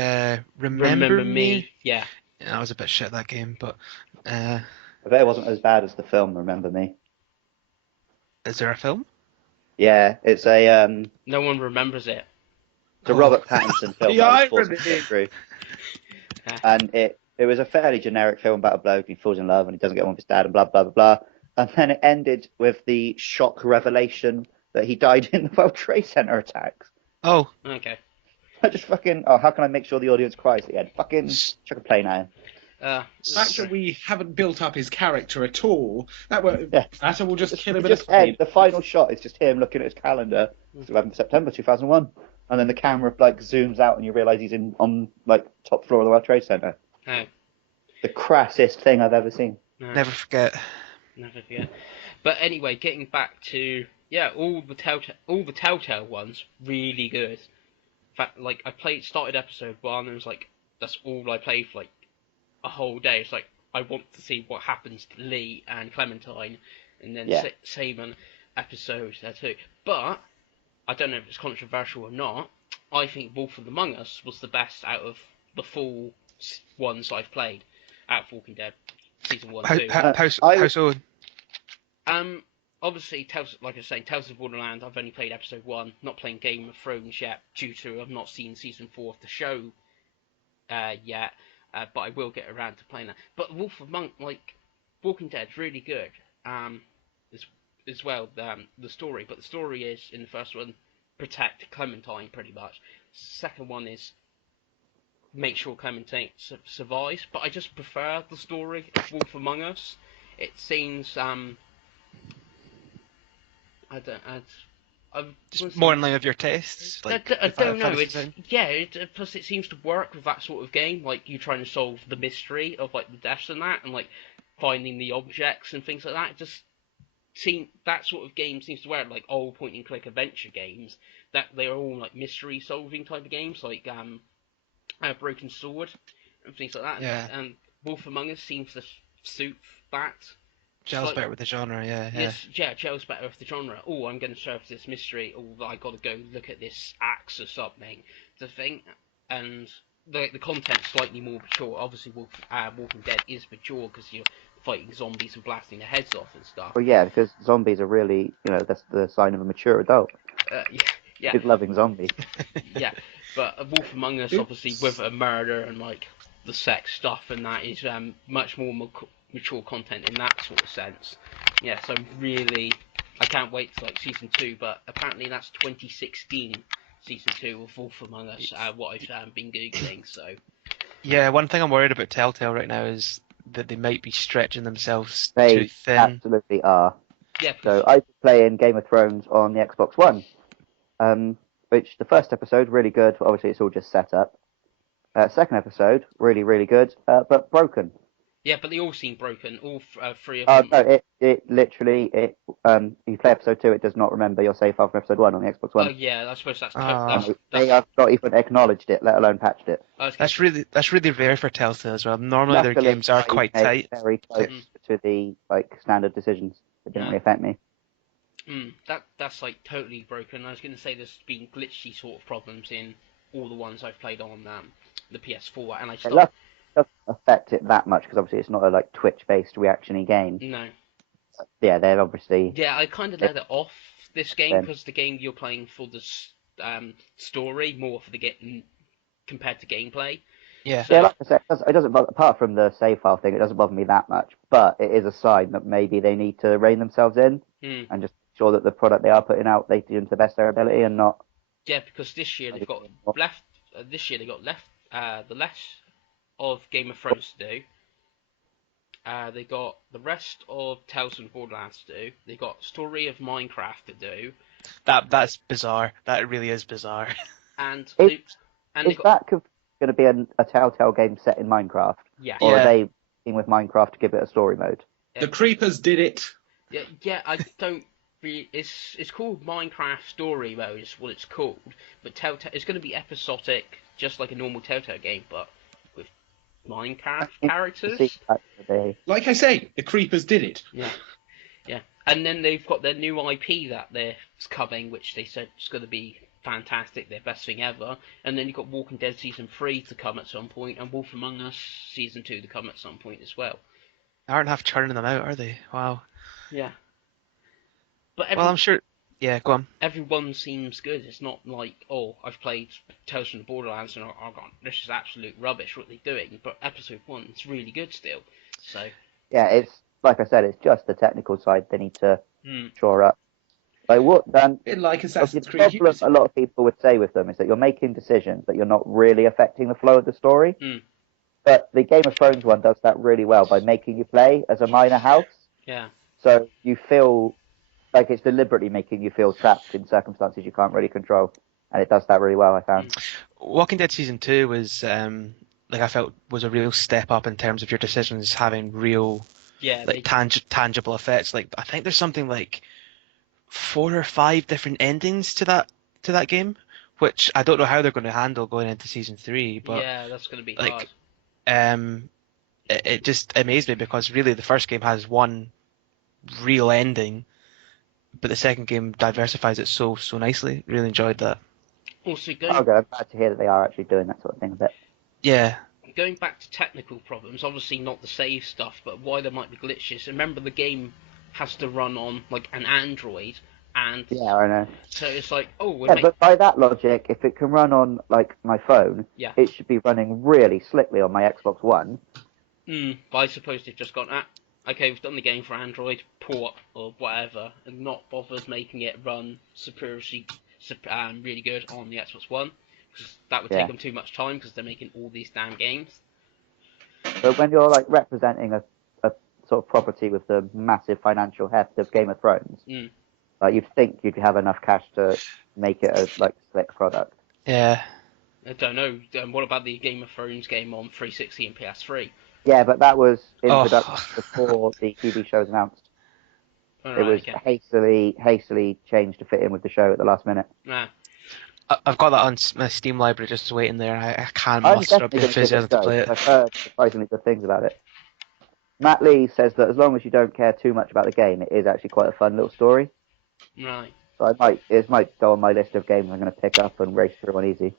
Remember Me? Yeah. I was a bit shit at that game, but... I bet it wasn't as bad as the film, Remember Me. Is there a film? Yeah, it's a... No one remembers it. It's a Robert Pattinson film. Yeah, I remember it. And it was a fairly generic film about a bloke who falls in love and he doesn't get on with his dad and blah, blah, blah, blah. And then it ended with the shock revelation that he died in the World Trade Center attacks. Oh. Okay. I just fucking... Oh, how can I make sure the audience cries at the end? Fucking chuck a plane at him. The fact that we haven't built up his character at all, that will just kill him. The final shot is just him looking at his calendar. It's 11th September 2001. And then the camera like zooms out and you realise he's on like top floor of the World Trade Center. Oh. The crassest thing I've ever seen. No. Never forget. But anyway, getting back to all the Telltale ones, really good. In fact, like I started episode 1 and it was like that's all I played for like a whole day. It's like I want to see what happens to Lee and Clementine, and then same on episode 2. But I don't know if it's controversial or not. I think Wolf Among Us was the best out of the full ones I've played out of Walking Dead Season 1 2. How so? Obviously, Tales of the Borderlands, I've only played episode 1, not playing Game of Thrones yet, due to I've not seen season 4 of the show yet, but I will get around to playing that. But Walking Dead's really good, as well, the story, but the story is, in the first one, protect Clementine, pretty much. Second one is make sure Clementine survives, but I just prefer the story of Wolf Among Us. It seems, Just more in line with your tastes. Like, I don't know. fantasy design? Plus it seems to work with that sort of game. Like you trying to solve the mystery of like the deaths and that, and like finding the objects and things like that. That sort of game seems to work. Like old point and click adventure games, that they're all like mystery solving type of games, like Broken Sword and things like that. Yeah. And Wolf Among Us seems to suit that. Gels better with the genre, yeah. Yes, yeah, gels better with the genre. Oh, I'm going to solve this mystery. Oh, I got to go look at this axe or something. The thing, and the content's slightly more mature. Obviously, Walking Dead is mature because you're fighting zombies and blasting their heads off and stuff. Well, yeah, because zombies are really, that's the sign of a mature adult. Yeah. Good loving zombies. Yeah, but Wolf Among Us, obviously, with a murder and like the sex stuff and that is much more mature content in that sort of sense. Yeah, so really, I can't wait to like season 2, but apparently that's 2016 season 2 of Wolf Among Us. What I've been googling, so. Yeah, one thing I'm worried about Telltale right now is that they might be stretching themselves too They thin. absolutely are. Yeah. So I was playing Game of Thrones on the Xbox One, which the first episode, really good. Obviously, it's all just set up. Second episode, really, really good, but broken. Yeah, but they all seem broken. All 3 of them. No, it literally, you play episode 2, it does not remember your save file from episode 1 on the Xbox One. Oh yeah, I suppose that's. They have not even acknowledged it, let alone patched it. That's really rare for Telltale as well. Normally their games are quite tight. Very close to the standard decisions. It didn't really affect me. That's like totally broken. I was going to say there's been glitchy sort of problems in all the ones I've played on the PS4, and I stopped. It doesn't affect it that much because obviously it's not a Twitch-based reaction-y game. No. Yeah, they're obviously. Yeah, I kind of let it off this game because the game you're playing for the story more for the game compared to gameplay. Yeah. So, yeah, like I said, it doesn't bother, apart from the save file thing, it doesn't bother me that much. But it is a sign that maybe they need to rein themselves in and just make sure that the product they are putting out they do to the best of their ability and not. Yeah, because this year they've got left. The less of Game of Thrones to do. They got the rest of Tales from the Borderlands to do. They got Story of Minecraft to do. That's bizarre. That really is bizarre. And is that going to be a Telltale game set in Minecraft? Yeah. Or are they working with Minecraft to give it a story mode? The creepers did it. Yeah. I don't. It's called Minecraft Story Mode. Is what it's called. But Telltale, it's going to be episodic, just like a normal Telltale game, but with Minecraft characters. Like I say, the creepers did it. Yeah. And then they've got their new IP that they're coming, which they said is going to be fantastic, their best thing ever. And then you've got Walking Dead Season 3 to come at some point, and Wolf Among Us Season 2 to come at some point as well. They aren't half churning them out, are they? Wow. Yeah. But I'm sure. Yeah, go on. Everyone seems good. It's not like, oh, I've played Tales from the Borderlands and I've gone, this is absolute rubbish, what they're doing. But episode 1 is really good still. So. Yeah, it's like I said, it's just the technical side they need to shore up. Like what then? Like Assassin's the Creed. problem a lot of people would say with them is that you're making decisions, but you're not really affecting the flow of the story. But the Game of Thrones one does that really well by making you play as a minor house. Yeah. So you feel like it's deliberately making you feel trapped in circumstances you can't really control, and it does that really well, I found. Walking Dead Season 2 was, I felt, was a real step up in terms of your decisions having real, tangible effects. Like, I think there's something like 4 or 5 different endings to that game, which I don't know how they're going to handle going into Season 3. But yeah, that's going to be hard. It just amazed me because really the first game has one real ending, but the second game diversifies it so nicely. Really enjoyed that. Also, good. I'm glad to hear that they are actually doing that sort of thing a bit. Yeah. Going back to technical problems, obviously not the save stuff, but why there might be glitches. Remember, the game has to run on like an Android, and yeah, I know. So it's like, but by that logic, if it can run on like my phone, it should be running really slickly on my Xbox One. But I suppose they've just gone, okay, we've done the game for Android, port or whatever, and not bothered making it run really good on the Xbox One, because that would take them too much time because they're making all these damn games. But when you're like representing a sort of property with the massive financial heft of Game of Thrones, Like you'd think you'd have enough cash to make it a slick product. Yeah. I don't know. What about the Game of Thrones game on 360 and PS3? Yeah, but that was in production Oh. before the TV show was announced. All It right, was okay. hastily changed to fit in with the show at the last minute. Nah. I've got that on my Steam library just waiting there. I can't I'm muster up definitely the going to give it a enthusiasm to go. play it. I've heard surprisingly good things about it. Matt Lee says that as long as you don't care too much about the game, it is actually quite a fun little story. Right. So it might go on my list of games I'm going to pick up and race through on easy.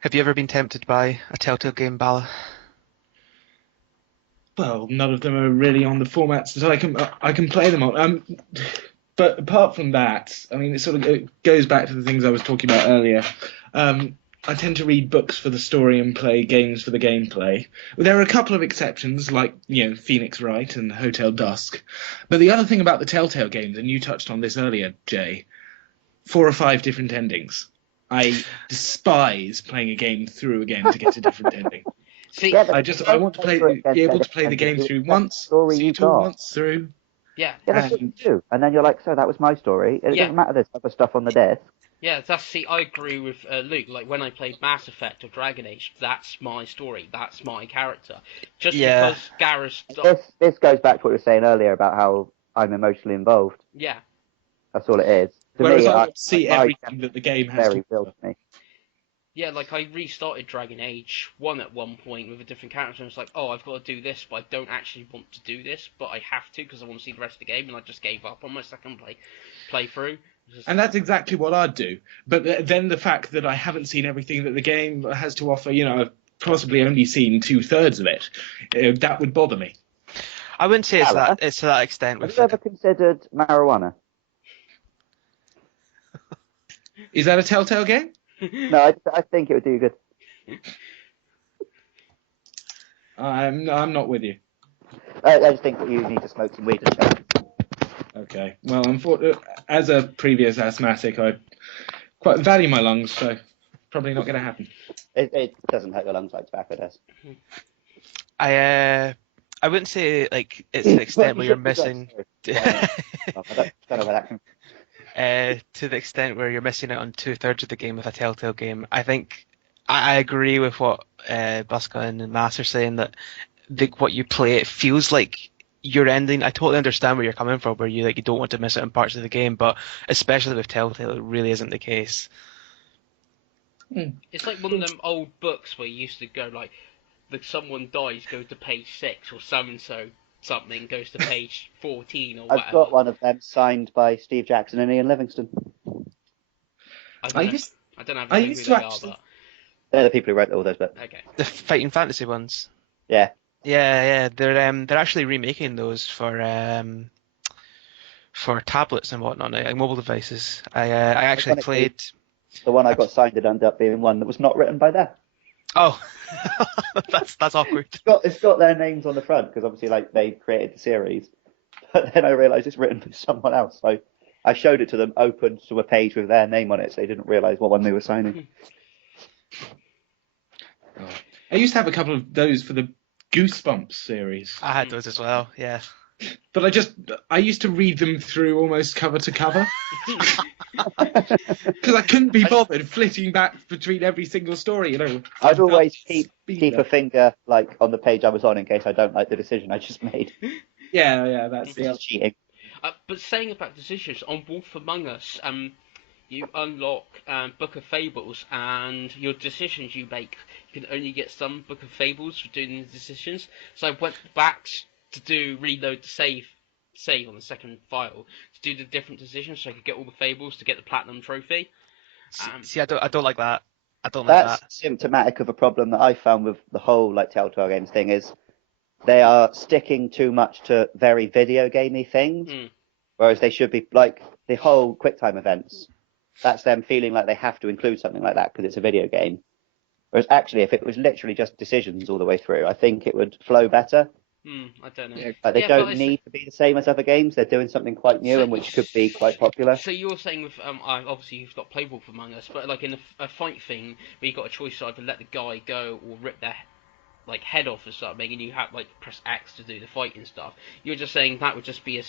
Have you ever been tempted by a Telltale game, Bala? Well, none of them are really on the formats that I can play them on. But apart from that, I mean, it goes back to the things I was talking about earlier. I tend to read books for the story and play games for the gameplay. There are a couple of exceptions, like Phoenix Wright and Hotel Dusk. But the other thing about the Telltale games, and you touched on this earlier, Jay, 4 or 5 different endings. I despise playing a game through again to get a different ending. See, Yeah, I want to be able to play the game through once, story see you it all got. once through. yeah, Yeah, that's what you do. And then you're like, so that was my story. It Yeah. doesn't matter there's other stuff on the disc. yeah. I agree with Luke. Like when I played Mass Effect or Dragon Age, that's my story. That's my character. Just Yeah. because Garrus. This goes back to what you were saying earlier about how I'm emotionally involved. Yeah. That's all it is. To Whereas me, I want to see my everything that the game has very to real offer. to me. Yeah, like I restarted Dragon Age 1 at one point with a different character, and it's like, oh, I've got to do this, but I don't actually want to do this, but I have to because I want to see the rest of the game, and I just gave up on my second playthrough. And that's exactly what I'd do. But then the fact that I haven't seen everything that the game has to offer, I've possibly only seen 2/3 of it, that would bother me. I wouldn't say it's Bala, to that extent. Have With you ever considered marijuana? Is that a Telltale game? No, I think it would do you good. I'm not with you. I just think that you need to smoke some weed and check. Okay. Well, as a previous asthmatic, I quite value my lungs, so probably not going to happen. It doesn't hurt your lungs like tobacco does. I wouldn't say like it's to the extent where you're missing. I don't know where that came from. To the extent where you're missing out on 2/3 of the game with a Telltale game. I think I agree with what Buska and Mass are saying, that what you play, it feels like you're ending. I totally understand where you're coming from, where you don't want to miss out on parts of the game, but especially with Telltale, it really isn't the case. It's like one of them old books where you used to go like, someone dies, go to page 6, or so something goes to page 14 or whatever. I've got one of them signed by Steve Jackson and Ian Livingstone. I don't have any clue who they are, but They're the people who wrote all those books. okay. The fighting fantasy ones. Yeah. Yeah. They're actually remaking those for tablets and whatnot, like mobile devices. I actually played. The one I got signed did end up being one that was not written by them. Oh, that's awkward. It's got their names on the front because obviously they created the series, but then I realised it's written by someone else. So I showed it to them, opened to a page with their name on it, so they didn't realise what one they were signing. I used to have a couple of those for the Goosebumps series. I had those as well. Yeah. But I used to read them through almost cover to cover. Because I couldn't be bothered flitting back between every single story, I'd always keep a finger on the page I was on in case I don't like the decision I just made. Yeah, that's cheating. But saying about decisions, on Wolf Among Us, you unlock Book of Fables, and your decisions you make, you can only get some Book of Fables for doing the decisions. So I went back to reload the save on the second file to do the different decisions, so I could get all the fables to get the platinum trophy. See, I don't like that. I don't like that. That's symptomatic of a problem that I found with the whole Telltale Games thing is they are sticking too much to very video gamey things, whereas they should be like the whole QuickTime events. That's them feeling like they have to include something like that because it's a video game. Whereas actually, if it was literally just decisions all the way through, I think it would flow better. I don't know. They don't need to be the same as other games. They're doing something quite new and which could be quite popular. So you're saying with obviously you've not played Wolf Among Us, but like in a fight thing where you got a choice to either let the guy go or rip their like head off or something, and you have like press X to do the fight and stuff. You're just saying that would just be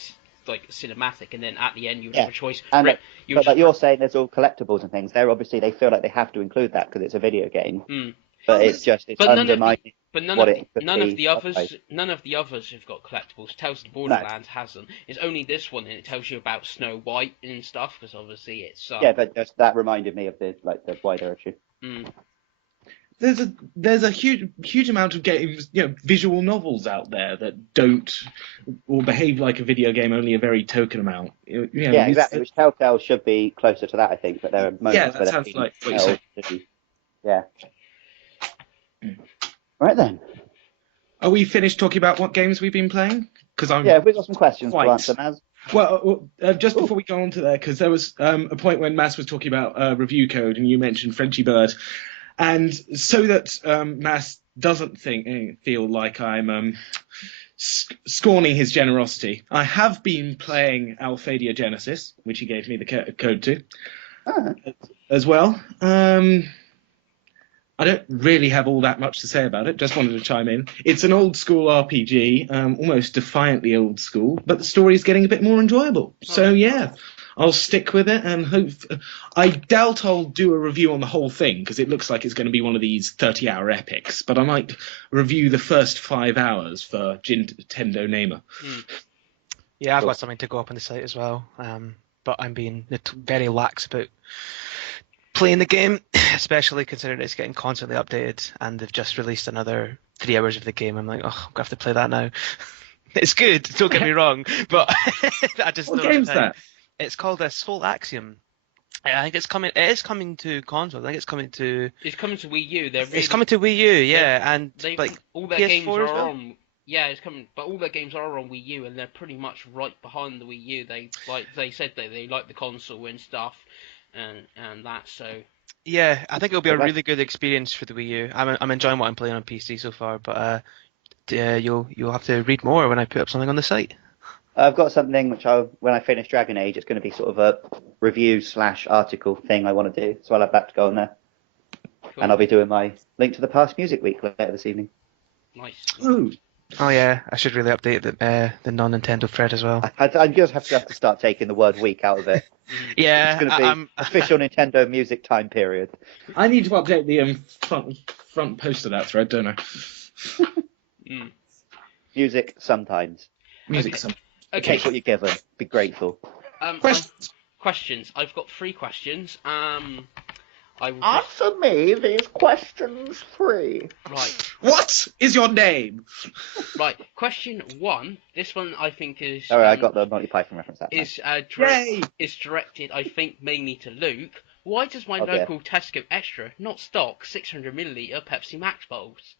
like cinematic, and then at the end you would have a choice. And but like you're saying, there's all collectibles and things. They feel like they have to include that because it's a video game. But it's undermining. But none of the others have got collectibles. It tells the Borderlands hasn't. It's only this one, and it tells you about Snow White and stuff, because obviously it's. Yeah, but that reminded me of the wider issue. There's a huge amount of games, visual novels out there that don't or behave like a video game, only a very token amount. Yeah, exactly. Which Telltale should be closer to that, I think. But there are moments that sounds like what you said. Yeah. Right then. Are we finished talking about what games we've been playing? We've got some questions to answer, Maz. Well, just before we go on to there, because there was a point when Maz was talking about review code, and you mentioned Frenchy Bird, and so that Maz doesn't feel like I'm scorning his generosity, I have been playing Alphadia Genesis, which he gave me the code to, as well. I don't really have all that much to say about it, just wanted to chime in. It's an old school RPG, almost defiantly old school, but the story is getting a bit more enjoyable. So yeah, I'll stick with it and hope. I doubt I'll do a review on the whole thing because it looks like it's going to be one of these 30-hour epics, but I might review the first 5 hours for GNamer. Yeah, I've got something to go up on the site as well, but I'm being very lax about playing the game, especially considering it's getting constantly updated, and they've just released another 3 hours of the game. I'm like, I'm gonna have to play that now. It's good, don't get me wrong, but I just what game's that? It's called Soul Axiom. I think it is coming to console. I think it's coming to Wii U. It's coming to Wii U, yeah, and like all their PS4 games are as well? on. Yeah, it's coming, but all their games are on Wii U, and they're pretty much right behind the Wii U. They said that they like the console and stuff. And that, so yeah, I think it'll be a really good experience for the Wii U. I'm enjoying what I'm playing on PC so far, but you'll have to read more when I put up something on the site. I've got something which when I finish Dragon Age, it's going to be sort of a review/article thing I want to do, so I'll have that to go on there. Cool. And I'll be doing my Link to the Past Music Week later this evening. Nice. Ooh. Oh yeah, I should really update the non-Nintendo thread as well. I just have to start taking the word week out of it. Yeah, it's going to be official Nintendo music time period. I need to update the front post of that thread, don't I? Music sometimes. Music sometimes. Okay. Take what you're given. Be grateful. Questions. I've got 3 questions. Answer me these questions 3. Right. What is your name? Right. Question 1. This one I think is. Oh, I got the Monty Python reference. Is directed, I think, mainly to Luke. Why does my local Tesco Extra not stock 600ml Pepsi Max bowls?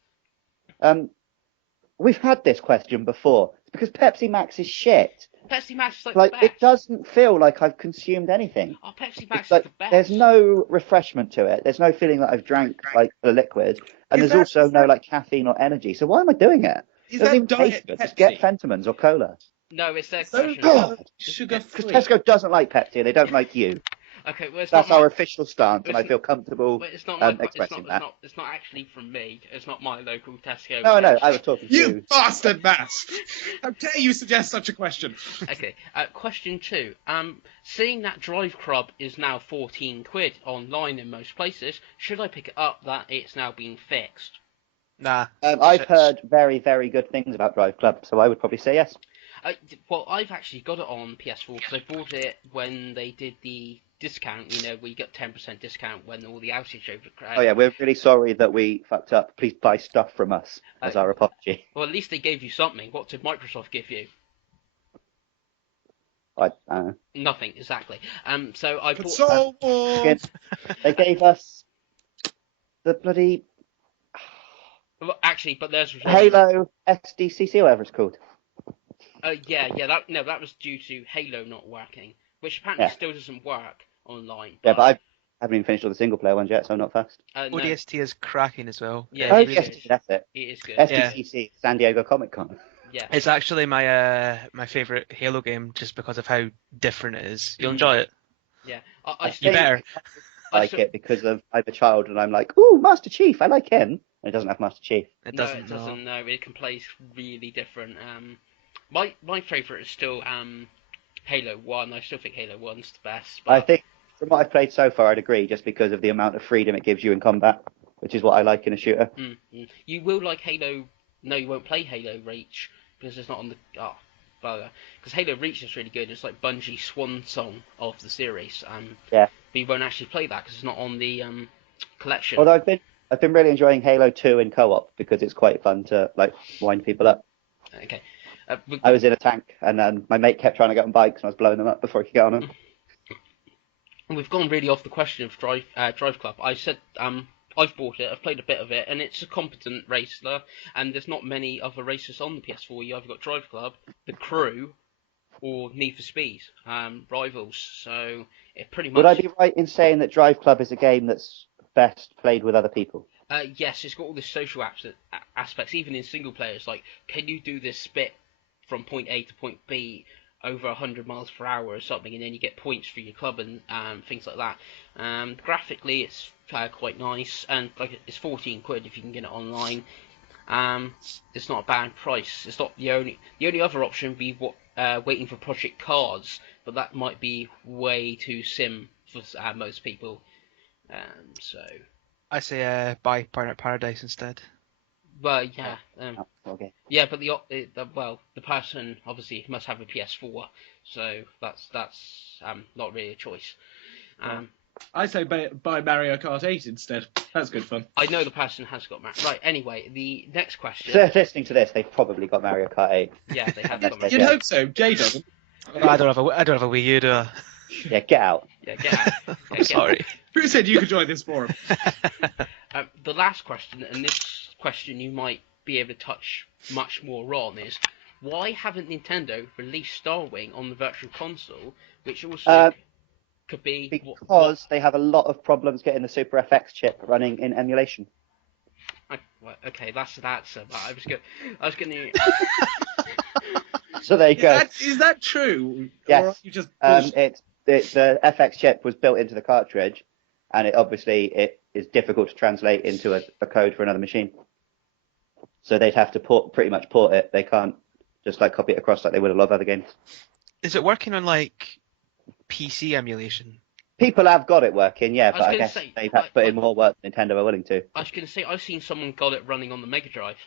We've had this question before. It's because Pepsi Max is shit. Pepsi Max is like the best. It doesn't feel like I've consumed anything. Oh, Pepsi Max is the best. There's no refreshment to it. There's no feeling that I've drank like a liquid, and there's also no like caffeine or energy. So why am I doing it? It doesn't even taste good. Just get Fentimans or cola. No, it's their sugar-free. Because Tesco doesn't like Pepsi, and they don't like you. Okay, well, that's our official stance, and I feel comfortable expressing that. It's not actually from me. It's not my local Tesco. No, I was talking to you. You bastard, Matt! How dare you suggest such a question? Okay, question 2. Seeing that Drive Club is now £14 online in most places, should I pick it up that it's now been fixed? Nah. I've heard very, very good things about Drive Club, so I would probably say yes. Well, I've actually got it on PS4 because I bought it when they did the discount, where you get 10% discount when all the outage over. Oh yeah, we're really sorry that we fucked up. Please buy stuff from us as our apology. Well, at least they gave you something. What did Microsoft give you? Nothing, exactly. So I bought. They gave us the bloody. Well, actually, but there's Halo SDCC, whatever it's called. That was due to Halo not working, which apparently still doesn't work online. Yeah, but I haven't even finished all the single player ones yet, so I'm not fast. ODST is cracking as well. Yeah, ODST, that's it. It is good. SDCC, San Diego Comic Con. Yeah, it's actually my favourite Halo game just because of how different it is. You'll enjoy it. Yeah, you better. I like it because I'm a child and I'm like, ooh, Master Chief, I like him. and it doesn't have Master Chief. It No, doesn't. it doesn't. No, it can play really different. My favourite is still Halo 1. I still think Halo 1's the best. But I think from what I've played so far, I'd agree, just because of the amount of freedom it gives you in combat, which is what I like in a shooter. You will like Halo. No, you won't play Halo Reach because it's not on the. Because Halo Reach is really good. It's like Bungie's swan song of the series. Yeah. But you won't actually play that because it's not on the collection. Although I've been really enjoying Halo 2 in co-op because it's quite fun to like wind people up. Okay. I was in a tank, and then my mate kept trying to get on bikes, and I was blowing them up before he could get on them. We've gone really off the question of Drive Club. I said I've bought it, I've played a bit of it, and it's a competent racer, and there's not many other racers on the PS4. You either got Drive Club, The Crew, or Need for Speed, Rivals. So it pretty much. Would I be right in saying that Drive Club is a game that's best played with other people? Yes, it's got all the social aspects, even in single players. Like, can you do this bit from point A to point B over 100 miles per hour or something, and then you get points for your club and things like that. Graphically, it's quite nice, and like it's 14 quid if you can get it online. It's not a bad price. It's not the only other option would be waiting for Project Cars, but that might be way too sim for most people. So I say buy Burnout Paradise instead. well, yeah. Okay. Yeah, but the person obviously must have a PS4, so that's not really a choice. I say buy Mario Kart 8 instead. That's good fun. I know the person has got right. Anyway, the next question. So listening to this, they've probably got Mario Kart 8. Yeah, they have got You'd Mario. You'd Yeah. hope so. Jay doesn't. I don't have a Wii U, do I? Yeah, get out. Yeah, get out. I'm sorry. Who said you could join this forum? The last question, and this question you might be able to touch much more on, is why haven't Nintendo released Starwing on the Virtual Console, which also could be Because they have a lot of problems getting the Super FX chip running in emulation. Okay, that's an answer. But I was going to. So there you go. Is that true? Yes. Or are you just The FX chip was built into the cartridge, and it is difficult to translate into a code for another machine. So they'd have to pretty much port it. They can't just like copy it across like they would a lot of other games. Is it working on like PC emulation? People have got it working, yeah, but I gonna guess say, they've had to put in more work than Nintendo are willing to. I was going to say I've seen someone got it running on the Mega Drive.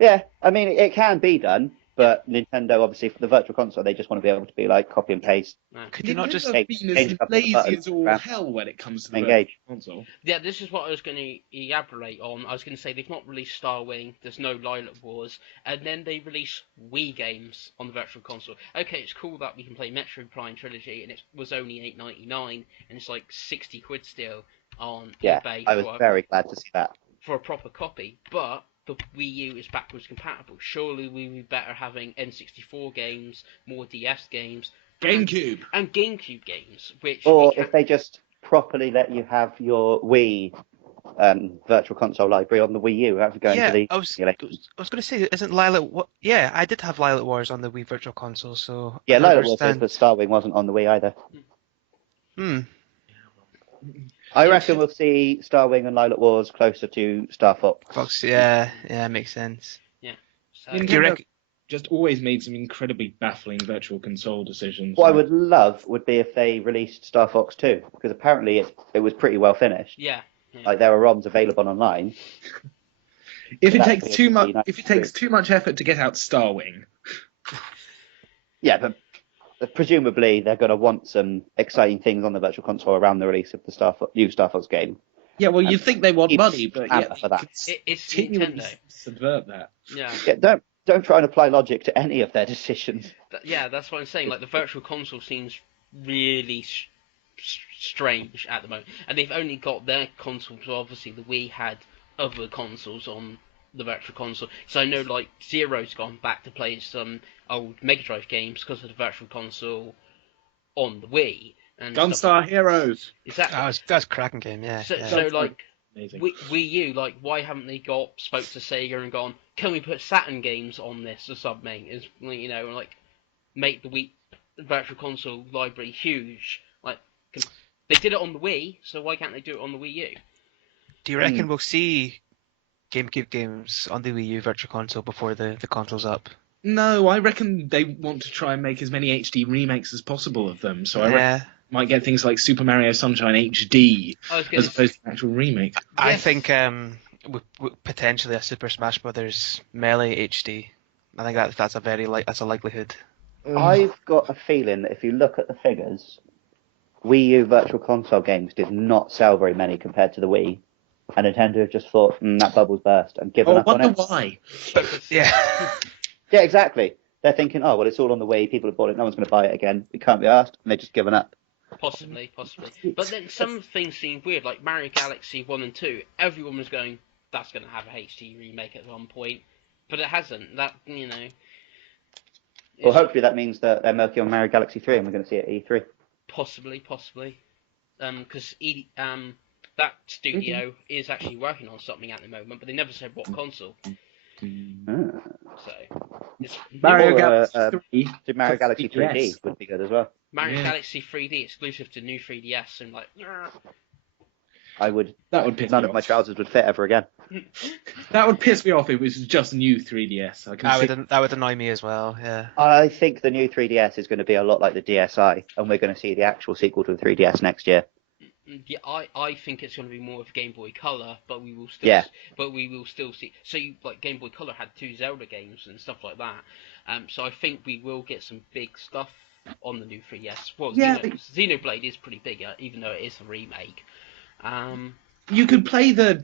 Yeah, I mean, it can be done, but Nintendo, obviously, for the Virtual Console, they just want to be able to be like copy and paste. Could you not just Nintendo's been as change a couple of lazy buttons as all around. hell when it comes to the Engage. Virtual Console? Yeah, this is what I was going to elaborate on. I was going to say they've not released Starwing, there's no Lilac Wars, and then they release Wii games on the Virtual Console. Okay, it's cool that we can play Metroid Prime Trilogy, and it was only $8.99, and it's like 60 quid still on eBay. I was very glad to see that. For a proper copy, but the Wii U is backwards compatible. Surely we would be better having N64 games, more DS games, GameCube. and GameCube games, which Or if they just properly let you have your Wii Virtual Console library on the Wii U, rather than going to the I was emulation. going to say, isn't Lilac? Yeah, I did have Lilac Wars on the Wii Virtual Console, so Yeah, I don't Lilac Wars, understand. but Starwing wasn't on the Wii either. I reckon we'll see Starwing and Lilac Wars closer to Star Fox. Fox, yeah, makes sense. So, Do you Nintendo reckon? just always made some incredibly baffling Virtual Console decisions. What I would love would be if they released Star Fox 2, because apparently it was pretty well finished. yeah. Like there are ROMs available online. If it That takes would too be much, nice if it to takes do. too much effort to get out Starwing, Yeah, but presumably they're going to want some exciting things on the Virtual Console around the release of the new Star Fox game. yeah, well, you'd think they want keep money, but hammer yeah, for that. It's continually Nintendo. subvert that. Yeah. Yeah, don't try and apply logic to any of their decisions. Yeah, that's what I'm saying. Like the Virtual Console seems really strange at the moment, and they've only got their console. So obviously the Wii had other consoles on the Virtual Console. So I know like Zero's gone back to play some old Mega Drive games because of the Virtual Console on the Wii. And Gunstar Heroes. Exactly. That's a cracking game, yeah. So yeah. like Amazing. Wii U, like why haven't they spoke to Sega and gone, can we put Saturn games on this or something? Is like make the Wii Virtual Console library huge. Like they did it on the Wii, so why can't they do it on the Wii U? Do you reckon we'll see GameCube games on the Wii U Virtual Console before the console's up. No, I reckon they want to try and make as many HD remakes as possible of them. So I reckon might get things like Super Mario Sunshine HD as opposed to an actual remake. I think potentially a Super Smash Brothers Melee HD. I think that's a likelihood. I've got a feeling that if you look at the figures, Wii U Virtual Console games did not sell very many compared to the Wii, and Nintendo have just thought that bubble's burst and given up on it. I wonder why. Yeah. Yeah, exactly. They're thinking, oh, well, it's all on the Wii. People have bought it. No one's going to buy it again. We can't be asked. And they've just given up. Possibly. But then some things seem weird, like Mario Galaxy 1 and 2. Everyone was going, that's going to have a HD remake at one point. But it hasn't. That, Well, hopefully that means that they're working on Mario Galaxy 3 and we're going to see it at E3. Possibly. Because that studio is actually working on something at the moment, but they never said what console. So, Mario Galaxy Mario Galaxy 3D would be good as well. Mario Galaxy 3D exclusive to new 3DS, and like, I would. That would piss none me of my off. trousers would fit ever again. That would piss me off if it was just new 3DS. That would annoy me as well. Yeah. I think the new 3DS is going to be a lot like the DSi, and we're going to see the actual sequel to the 3DS next year. Yeah, I think it's going to be more of Game Boy Color, but we will still see. So like Game Boy Color had 2 Zelda games and stuff like that. So I think we will get some big stuff on the new 3DS. Well, yeah, Xenoblade is pretty big, even though it is a remake. You could play the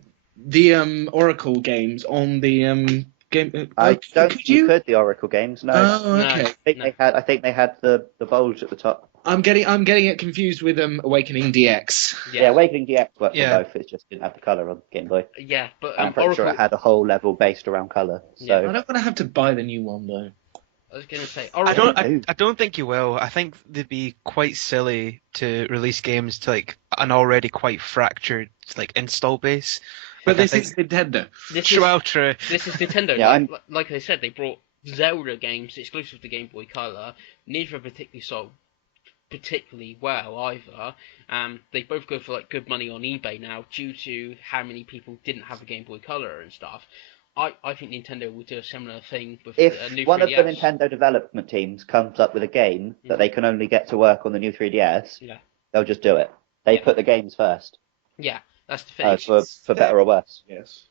Oracle games on the game. I don't think you could the Oracle games. No. Oh, okay. I think they had the bulge at the top. I'm getting it confused with Awakening DX. Yeah, Awakening DX worked for both. It just didn't have the color on Game Boy. Yeah, but I'm pretty sure it had a whole level based around color. So yeah, I don't want to have to buy the new one though. I was going to say, I don't think you will. I think they'd be quite silly to release games to like an already quite fractured like install base. But this is Nintendo. This is Nintendo. Yeah, like I said, they brought Zelda games exclusive to Game Boy Color. Neither particularly sold particularly well either. They both go for like good money on eBay now due to how many people didn't have a Game Boy Color and stuff. I think Nintendo will do a similar thing with a new 3DS. If one of the Nintendo development teams comes up with a game that they can only get to work on the new 3DS, they'll just do it. They put the games first. Yeah, that's the thing. For better or worse. Yes.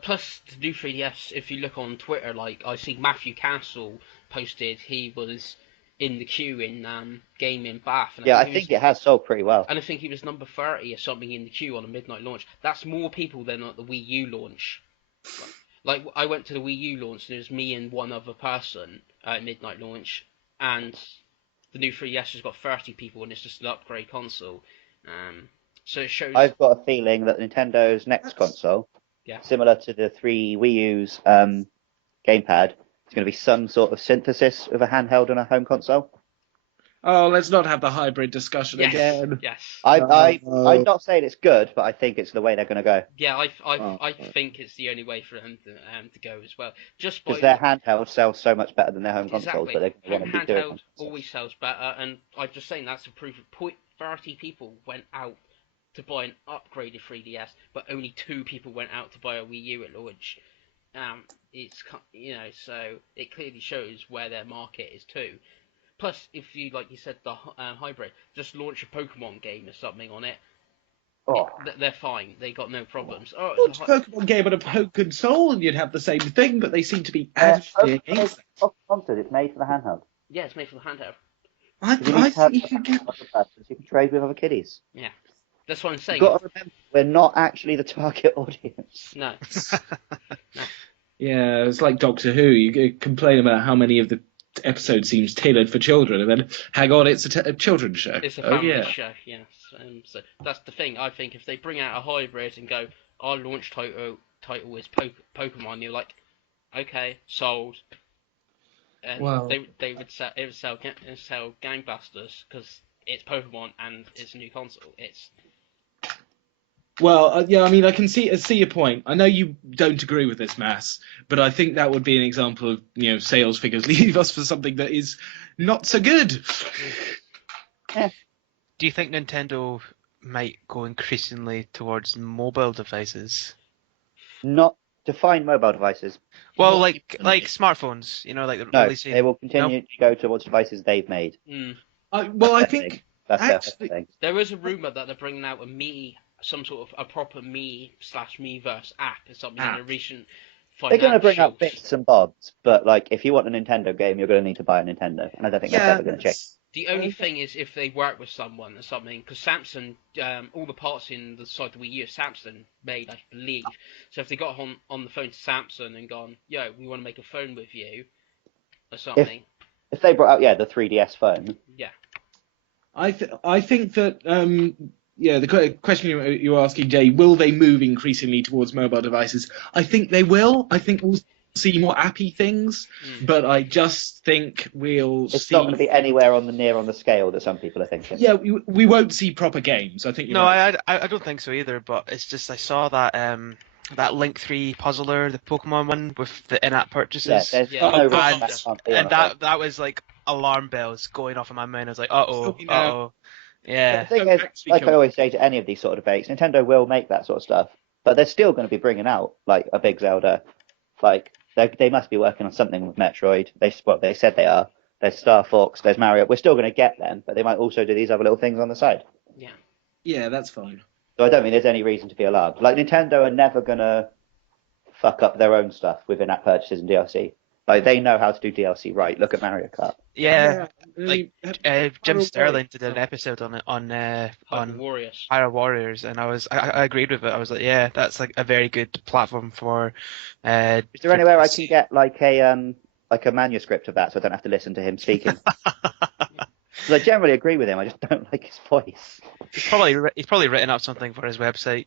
Plus, the new 3DS, if you look on Twitter, like I see Matthew Castle posted he was in the queue in Gaming Bath. And I think it has sold pretty well. And I think he was number 30 or something in the queue on a midnight launch. That's more people than at the Wii U launch. Like, I went to the Wii U launch and it was me and one other person at midnight launch, and the new 3DS has got 30 people and it's just an upgrade console. So it shows... I've got a feeling that Nintendo's next console, similar to the 3 Wii U's gamepad, is going to be some sort of synthesis of a handheld and a home console. Oh, let's not have the hybrid discussion again. Yes. I'm not saying it's good, but I think it's the way they're going to go. Yeah, I think it's the only way for them to go as well. Just because their handheld sells so much better than their home consoles, but they're going to be doing handheld always sells better, and I'm just saying that's a proof of 30 people went out to buy an upgraded 3DS, but only 2 people went out to buy a Wii U at launch. It's so it clearly shows where their market is too. Plus, if you, like you said, the hybrid, just launch a Pokemon game or something on it. They're fine. They got no problems. Launch a Pokemon game on a Poke console and you'd have the same thing, but they seem to be adamantly against it. It's made for the handheld. Yeah, it's made for the handheld. I think you can get... You can trade with other kiddies. Yeah. That's what I'm saying. You've got to remember, we're not actually the target audience. No. Yeah, it's like Doctor Who. You complain about how many of the episode seems tailored for children, and then hang on, it's a children's show. It's a family show, yes. So that's the thing. I think if they bring out a hybrid and go, our launch title is Pokemon, you're like, okay, sold. And they would sell gangbusters because it's Pokemon and it's a new console. Well, I mean, I can see your point. I know you don't agree with this, Mass, but I think that would be an example of, sales figures leave us for something that is not so good. Do you think Nintendo might go increasingly towards mobile devices? Not define mobile devices. Well, What like smartphones, like No, releasing. they will continue to go towards devices they've made. I That's their think thing. That's their actually thing. There is a rumor that they're bringing out some sort of a proper Me/Meverse app or something in a recent They're going to bring financials. out bits and bobs, but like if you want a Nintendo game, you're going to need to buy a Nintendo, and I don't think that's ever going to change. The only thing is if they work with someone or something, because Samsung, all the parts in the side of the Wii U, Samsung made, I believe. So if they got on the phone to Samsung and gone, yo, we want to make a phone with you, or something. If they brought out the 3DS phone, Yeah. I think that the question you're asking, Jay, will they move increasingly towards mobile devices? I think they will. I think we'll see more appy things, but I just think we'll it's see. not going to be anywhere on the scale that some people are thinking. Yeah, we won't see proper games. I think. No, right. I don't think so either. But it's just I saw that Link 3 puzzler, the Pokemon one with the in-app purchases. Yeah, Yeah. no and that was like alarm bells going off in my mind. I was like, uh-oh. Yeah. The thing is, like I always say to any of these sort of debates, Nintendo will make that sort of stuff, but they're still going to be bringing out like a big Zelda. Like they must be working on something with Metroid. They said they are. There's Star Fox. There's Mario. We're still going to get them, but they might also do these other little things on the side. Yeah. Yeah, that's fine. So I don't think there's any reason to be alarmed. Like Nintendo are never going to fuck up their own stuff with in-app purchases and DLC. Like they know how to do DLC right. Look at Mario Kart. Yeah. Like Jim Sterling did an episode on it on Warriors. Hyrule Warriors, and I agreed with it. I was like, yeah, that's like a very good platform for. Is there anywhere I can get like a manuscript of that so I don't have to listen to him speaking? Because I generally agree with him. I just don't like his voice. He's probably written up something for his website.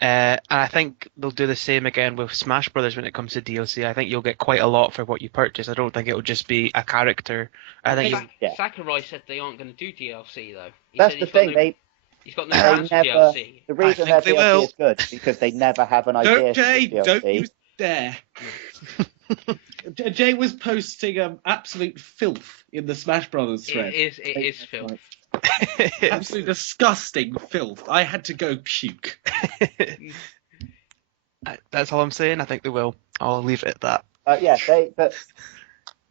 And I think they'll do the same again with Smash Brothers when it comes to DLC. I think you'll get quite a lot for what you purchase. I don't think it'll just be a character. I think Sakurai said they aren't going to do DLC though. That's the thing. He's got no plans for DLC. The reason their DLC is good is because they never have an idea. Don't use dare. Jay was posting absolute filth in the Smash Brothers thread. It is filth. Absolutely disgusting filth. I had to go puke. That's all I'm saying. I think they will. I'll leave it at that.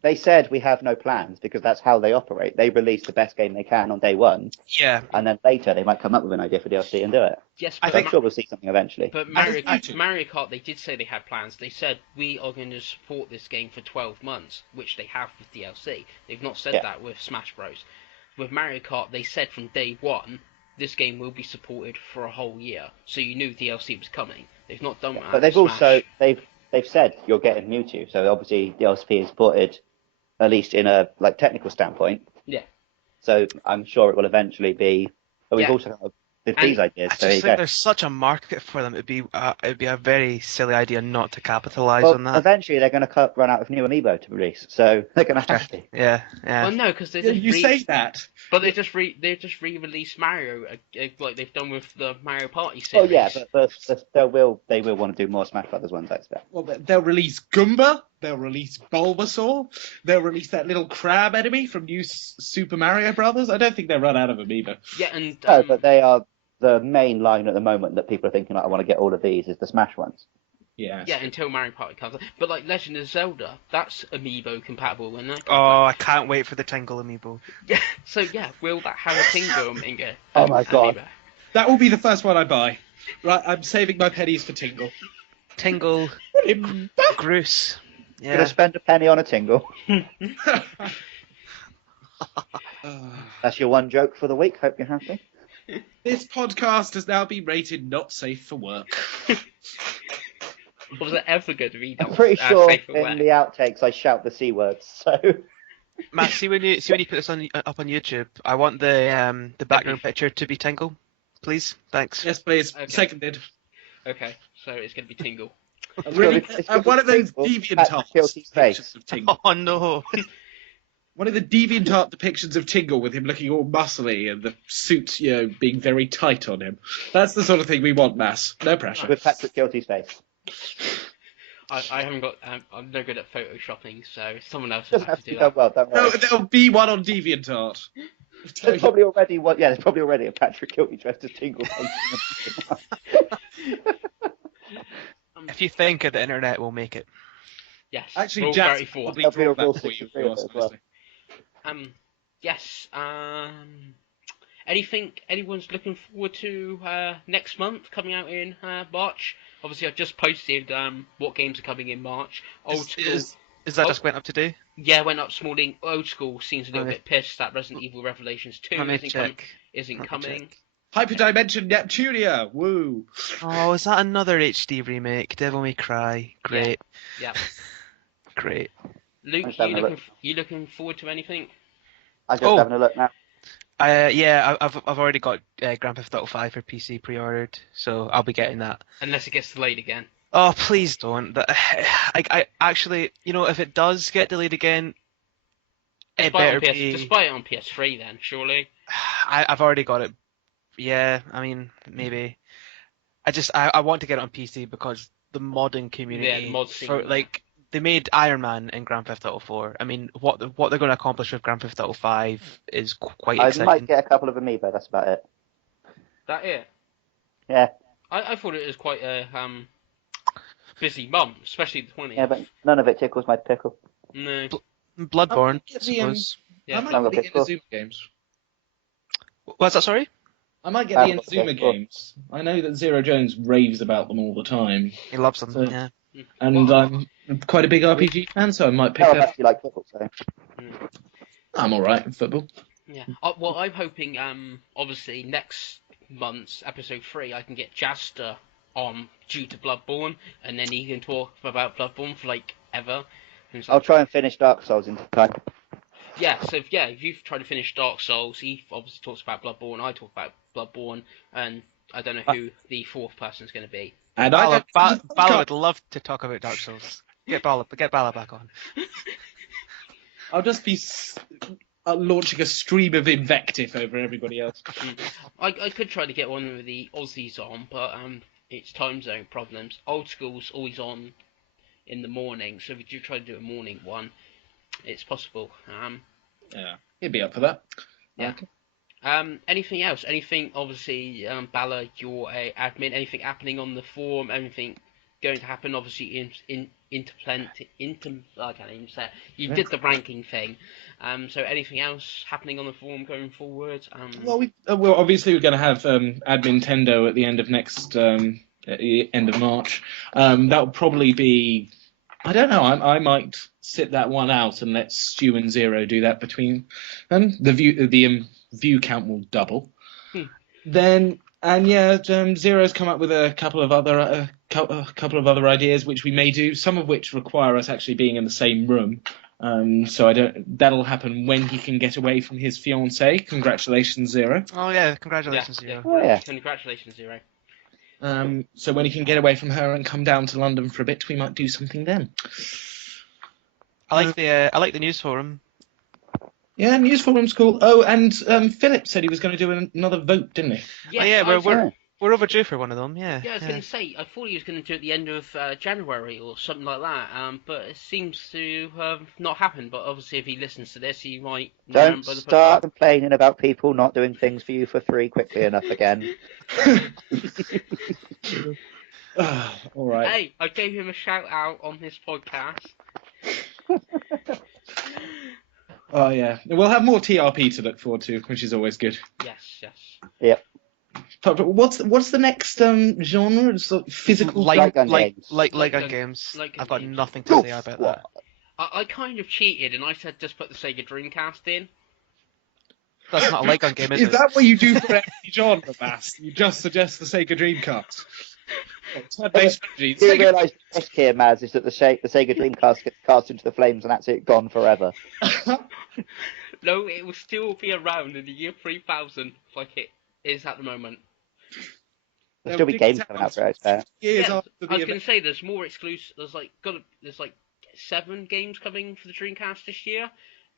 They said we have no plans because that's how they operate. They release the best game they can on day one. Yeah. And then later they might come up with an idea for DLC and do it. Yes, I'm sure we'll see something eventually. But Mario Kart, they did say they had plans. They said we are going to support this game for 12 months, which they have with DLC. They've not said that with Smash Bros. With Mario Kart, they said from day one, this game will be supported for a whole year. So you knew DLC was coming. They've not done that. But they've also they've said you're getting Mewtwo, so obviously DLC is supported, at least in a technical standpoint. Yeah. So I'm sure it will eventually be. But we've also got these ideas. I just think there's such a market for them. It'd be a very silly idea not to capitalize on that. Eventually they're going to run out of new amiibo to release, so they're going to have to. Yeah. Well, no, because they just say that. But they just re-released Mario like they've done with the Mario Party series. Oh yeah, but they will want to do more Smash Brothers ones, I expect. Well, they'll release Goomba. They'll release Bulbasaur. They'll release that little crab enemy from New Super Mario Brothers. I don't think they'll run out of amiibo. Yeah, and no, but they are the main line at the moment that people are thinking like, I want to get all of these is the Smash ones. Yeah. Yeah, until Mario Party comes. But like Legend of Zelda, that's amiibo compatible, isn't it? Oh, I can't wait for the Tingle amiibo. Yeah. So yeah, will that have a Tingle amiibo? Oh my god. That will be the first one I buy. Right, I'm saving my pennies for Tingle. Tingle. Groose. Yeah. Gonna spend a penny on a Tingle. That's your one joke for the week. Hope you're happy. This podcast has now been rated not safe for work. Was it ever going to be? I'm pretty sure in the outtakes I shout the C words. So, Matt, see when you put this up on YouTube, I want the background picture to be Tingle, please. Thanks. Yes, please. Okay. Seconded. Okay, so it's going to be Tingle. One of those DeviantArt pictures of Tingle. Oh no. One of the DeviantArt depictions of Tingle with him looking all muscly and the suit, being very tight on him. That's the sort of thing we want, Mass. No pressure. With Patrick Kilty's face. I haven't got. I'm no good at photoshopping, so someone else will have to do that. that. Don't worry. No, there'll be one on DeviantArt. There's probably already one. Yeah, there's probably already a Patrick Kilty dressed as Tingle. if you think the internet will make it. Yes. Actually, Rule Jack 34. probably That'll be draw a Rule that for you, if 63 you of it ask as well. nicely. Yes. Anything anyone's looking forward to next month coming out in March? Obviously, I've just posted what games are coming in March. Old School. Is that just went up today? Yeah, went up this morning. Old School seems a little Let me- bit pissed that Resident Evil Revelations 2 Let me isn't, check. isn't Let me coming. check. Hyperdimension Neptunia! Woo! Oh, is that another HD remake? Devil May Cry. Great. Yeah. Great. Luke, I'm just having a look. you looking forward to anything? I'm just having a look now. Yeah, I've already got Grand Theft Auto 5 for PC pre-ordered, so I'll be getting that. Unless it gets delayed again. Oh, please don't. I actually, if it does get delayed again, it better be. Just buy it on PS3 then, surely. I've already got it. Yeah, I mean, maybe. I want to get it on PC because the modding community, Yeah, the mod scene, they made Iron Man in Grand Theft Auto 4. I mean, what they're going to accomplish with Grand Theft Auto 5 is quite I exciting. might get a couple of amiibo, that's about it. That it? Yeah. I thought it was quite a busy month, especially the 20th. Yeah, but none of it tickles my pickle. No. Bloodborne, I might get I the, suppose. Yeah. I might get the Inazuma games. What's that, sorry? I might get the Battle Inazuma Games. games. I know that Zero Jones raves about them all the time. He loves them, So- yeah. And I'm quite a big RPG fan, so I might pick No, I up. actually like football, so. I'm alright in football. Yeah. Well, I'm hoping, obviously, next month's episode 3, I can get Jaster on due to Bloodborne, and then he can talk about Bloodborne for, ever. And so, I'll try and finish Dark Souls in time. yeah, so, if you've tried to finish Dark Souls, he obviously talks about Bloodborne, I talk about Bloodborne, and I don't know who the fourth person's going to be. And Bala I would love to talk about Dark Souls. Get Bala back on. I'll just be launching a stream of invective over everybody else. I could try to get one of the Aussies on, but it's time zone problems. Old School's always on in the morning, so if you do try to do a morning one, it's possible. Yeah, he'd be up for that. Yeah. Okay. Anything else? Anything? Obviously, Bala, you're a admin. Anything happening on the forum? Anything going to happen? Obviously, I can't even say it. You did the ranking thing. So anything else happening on the forum going forward? Well, obviously we're going to have Admin Tendo at the end of at the end of March. That'll probably be. I don't know. I might sit that one out and let Stu and Zero do that between them. The view count will double. Then Zero's come up with a couple of other ideas which we may do. Some of which require us actually being in the same room. So that'll happen when he can get away from his fiancée. Congratulations, Zero. Oh yeah, congratulations, Zero. Oh, yeah. Congratulations, Zero. So when he can get away from her and come down to London for a bit, we might do something then. I like the news forum. Yeah, news forum's cool. Oh, and Philip said he was going to do another vote, didn't he? Yes, We're overdue for one of them. Yeah. Yeah, I was going to say, I thought he was going to do it at the end of January or something like that, but it seems to have not happened. But obviously, if he listens to this, he might Don't remember the start complaining about people not doing things for you for free quickly enough again. All right. Hey, I gave him a shout out on this podcast. Oh yeah, we'll have more TRP to look forward to, which is always good. Yes. Yep. But what's the next genre? It's like physical. Light gun games. Light gun gun- games. light gun I've got games. nothing to say about that. I kind of cheated and I said just put the Sega Dreamcast in. That's not a light gun game, is Is it? that what you do for every genre, Bass? You just suggest the Sega Dreamcast. Turn-based strategy. Do you Sega- realise the risk here, Maz, is that the Sega Dreamcast gets cast into the flames and that's it, gone forever. No, it will still be around in the year 3000 like it is at the moment. There'll still be games coming out for it, I expect. Years Yeah, after the I was going event. to say there's more exclusive. There's like 7 games coming for the Dreamcast this year,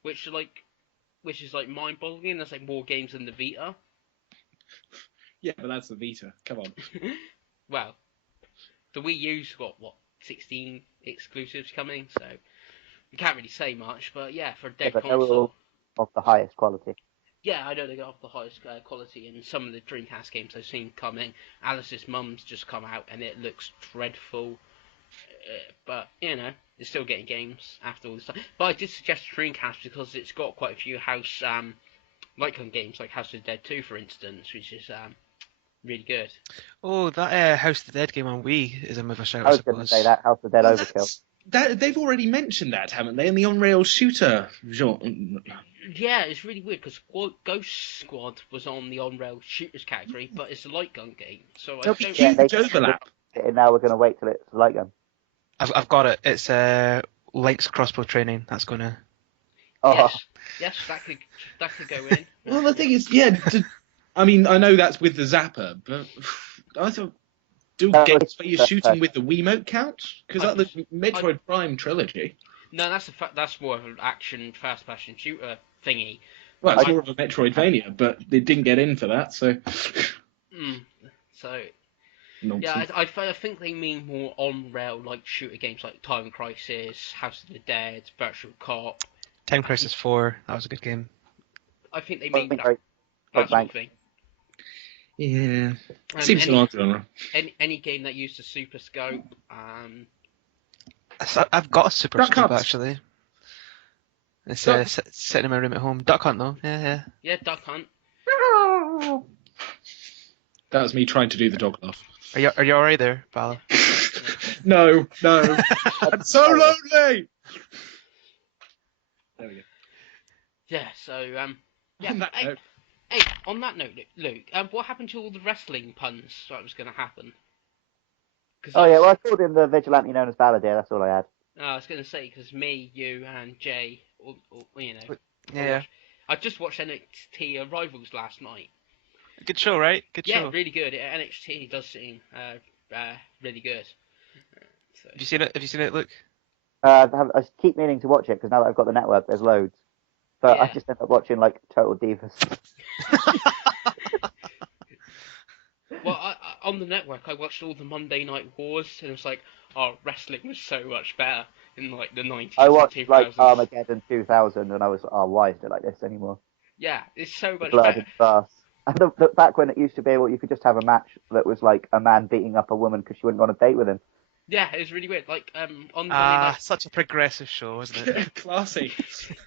which is mind-boggling. There's like more games than the Vita. Yeah, but that's the Vita. Come on. Well, the Wii U's got 16 exclusives coming, so you can't really say much. But yeah, for a Yeah, dead but they're console, all of the highest quality. yeah, I know they got off the highest quality, and some of the Dreamcast games I've seen coming. Alice's Mum's just come out, and it looks dreadful. but you know, it's still getting games after all this time. But I did suggest Dreamcast because it's got quite a few house light gun games like House of the Dead 2, for instance, which is really good. Oh, that House of the Dead game on Wii is a bit of a shout, I I was going to suppose. say that House of the Dead Well, Overkill. they've already mentioned that, haven't they? In the on-rail shooter genre. Yeah, it's really weird because Ghost Squad was on the on-rail shooters category, but it's a light gun game, so I There'll be don't. Yeah, huge overlap. And now we're going to wait till it's light gun. I've got it. It's Link's crossbow training. That's gonna. Oh, Yes, that could go in. Well, the thing is, yeah. I mean, I know that's with the zapper, but I thought, do No, games where you're that's shooting with the Wiimote count? Because like the Metroid Prime trilogy. No, that's more of an action first-person shooter thingy. Well, I it's do- more of a Metroidvania, but it didn't get in for that, so. So Nonsense. yeah, I think they mean more on-rail like shooter games like Time Crisis, House of the Dead, Virtual Cop. Time Crisis 4. That was a good game. I think they I mean think that sort of Bank. thing. Yeah. Seems an odd genre. Any game that used a super scope. So I've got a Super Duck Scope Hunt. actually. It's Duck- sitting in my room at home. Duck Hunt though. Yeah. Yeah, Duck Hunt. That was me trying to do the dog laugh. Are you alright there, Bala? No. I'm so lonely! There we go. Yeah, so yeah. On that note. Hey, on that note, Luke, what happened to all the wrestling puns that was going to happen? Oh yeah, well I called him the vigilante known as Balladeer. That's all I had. I was going to say because me, you, and Jay, you know. Yeah. I just watched NXT Rivals last night. Good show, right? Good Yeah, show. really good. NXT does seem really good. So. Have you seen it? Have you seen it, Luke? I keep meaning to watch it because now that I've got the network, there's loads. But I Yeah. just end up watching like Total Divas. Well, on the network, I watched all the Monday Night Wars, and it's like, oh, wrestling was so much better in like the 90s I watched and 2000s. like Armageddon 2000, and I was, oh, why is it like this anymore? Yeah, it's so much Blood better. and bath. And back when it used to be able, you could just have a match that was like a man beating up a woman because she wouldn't go on a date with him. Yeah, it was really weird. Like on the Monday night, Such a progressive show, isn't it? Classy.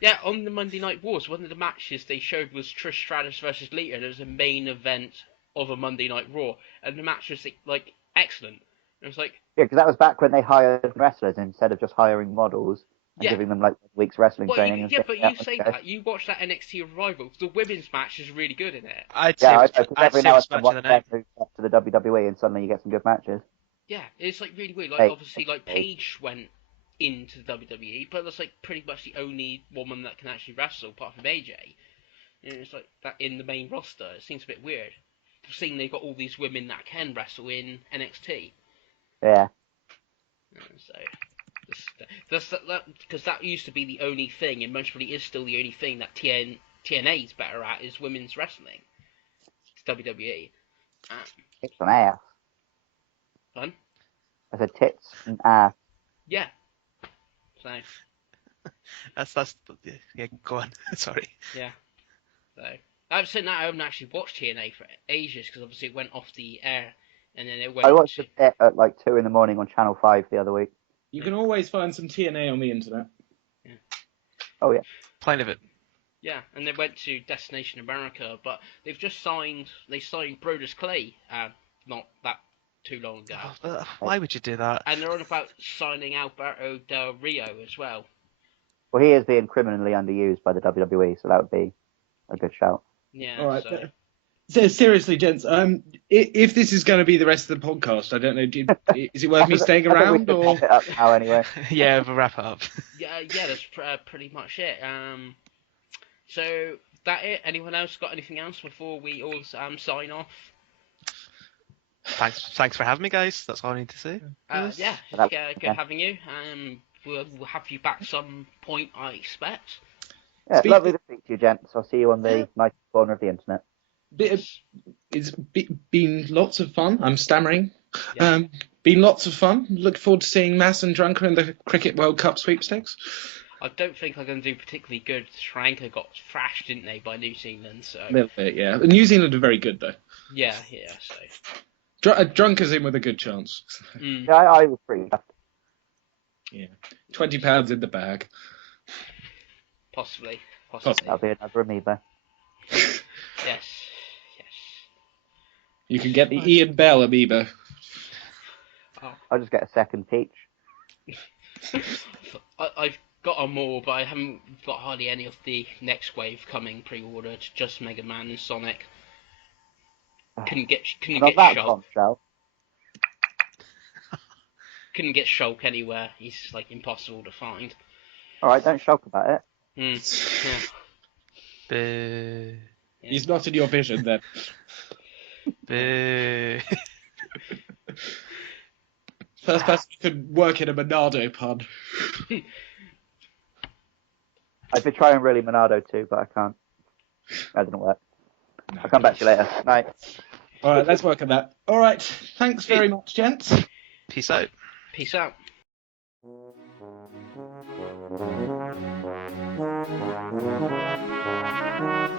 yeah, on the Monday Night Wars, one of the matches they showed was Trish Stratus versus Lita, and it was a main event of a Monday Night Raw, and the match was like excellent. And it was like, Yeah, because that was back when they hired wrestlers instead of just hiring models and Yeah. giving them like weeks wrestling well, training. you, and yeah, stuff. but you say that you watch that NXT Revival, the women's match is really good in it. I'd say Yeah, it was, because I'd every say it now was and then match of one the man night. moves up to the WWE and suddenly you get some good matches. Yeah, it's like really weird. Like Hey. obviously, like Paige went into the WWE, but that's like pretty much the only woman that can actually wrestle apart from AJ. And it's like that in the main roster. It seems a bit weird. Seeing they've got all these women that can wrestle in NXT. Yeah. So that's because that used to be the only thing, and most probably is still the only thing that TNA's better at is women's wrestling. It's WWE. Tits and ass. Fun. I said tits and ass. Yeah. So That's yeah. Go on. Sorry. yeah. So I've said that I haven't actually watched TNA for ages because obviously it went off the air and then it went. I watched it at like 2 in the morning on Channel 5 the other week. You can always find some TNA on the internet. Oh yeah. Plenty of it. Yeah, and they went to Destination America, but they've just signed. They signed Brodus Clay, not that too long ago, Why would you do that? and they're on about signing Alberto Del Rio as well. Well, he is being criminally underused by the WWE, so that would be a good shout. Yeah. All right. So, So seriously, gents, if this is going to be the rest of the podcast, I don't know. Is it worth me staying I think we around should or? wrap it up now anyway. Yeah, we'll wrap it up. yeah, that's pretty much it. So that it. Anyone else got anything else before we all sign off? Thanks for having me, guys. That's all I need to say. Yes. Yeah, That- good yeah. having you. We'll have you back some point, I expect. Yeah, Speak- lovely to speak to you, gents. I'll see you on the nice corner of the internet. It's been lots of fun. I'm stammering. Yeah. Been lots of fun. Look forward to seeing Mass and Drunker in the Cricket World Cup sweepstakes. I don't think I'm going to do particularly good. Sri Lanka got thrashed, didn't they, by New Zealand? So A little bit, yeah. New Zealand are very good though. yeah. So Drunker's in with a good chance. mm. Yeah, I was pretty chuffed. Yeah. £20 in the bag. Possibly. That'll be another amiibo. Yes. You can get the Ian Bell amiibo. Oh. I'll just get a second Peach. I've got them all, but I haven't got hardly any of the next wave coming pre-ordered. Just Mega Man and Sonic. Couldn't get Not that Shulk. bombshell. Couldn't get Shulk anywhere. He's like impossible to find. Alright, don't shock about it. Yeah. Boo. He's not in your vision then. Boo. First person who could work in a Monado pun. I've been trying really Monado too, but I can't. That didn't work. I'll come back to you later. Night. Alright, let's work on that. Alright, thanks very much, gents. Peace out. Peace out. Thank you.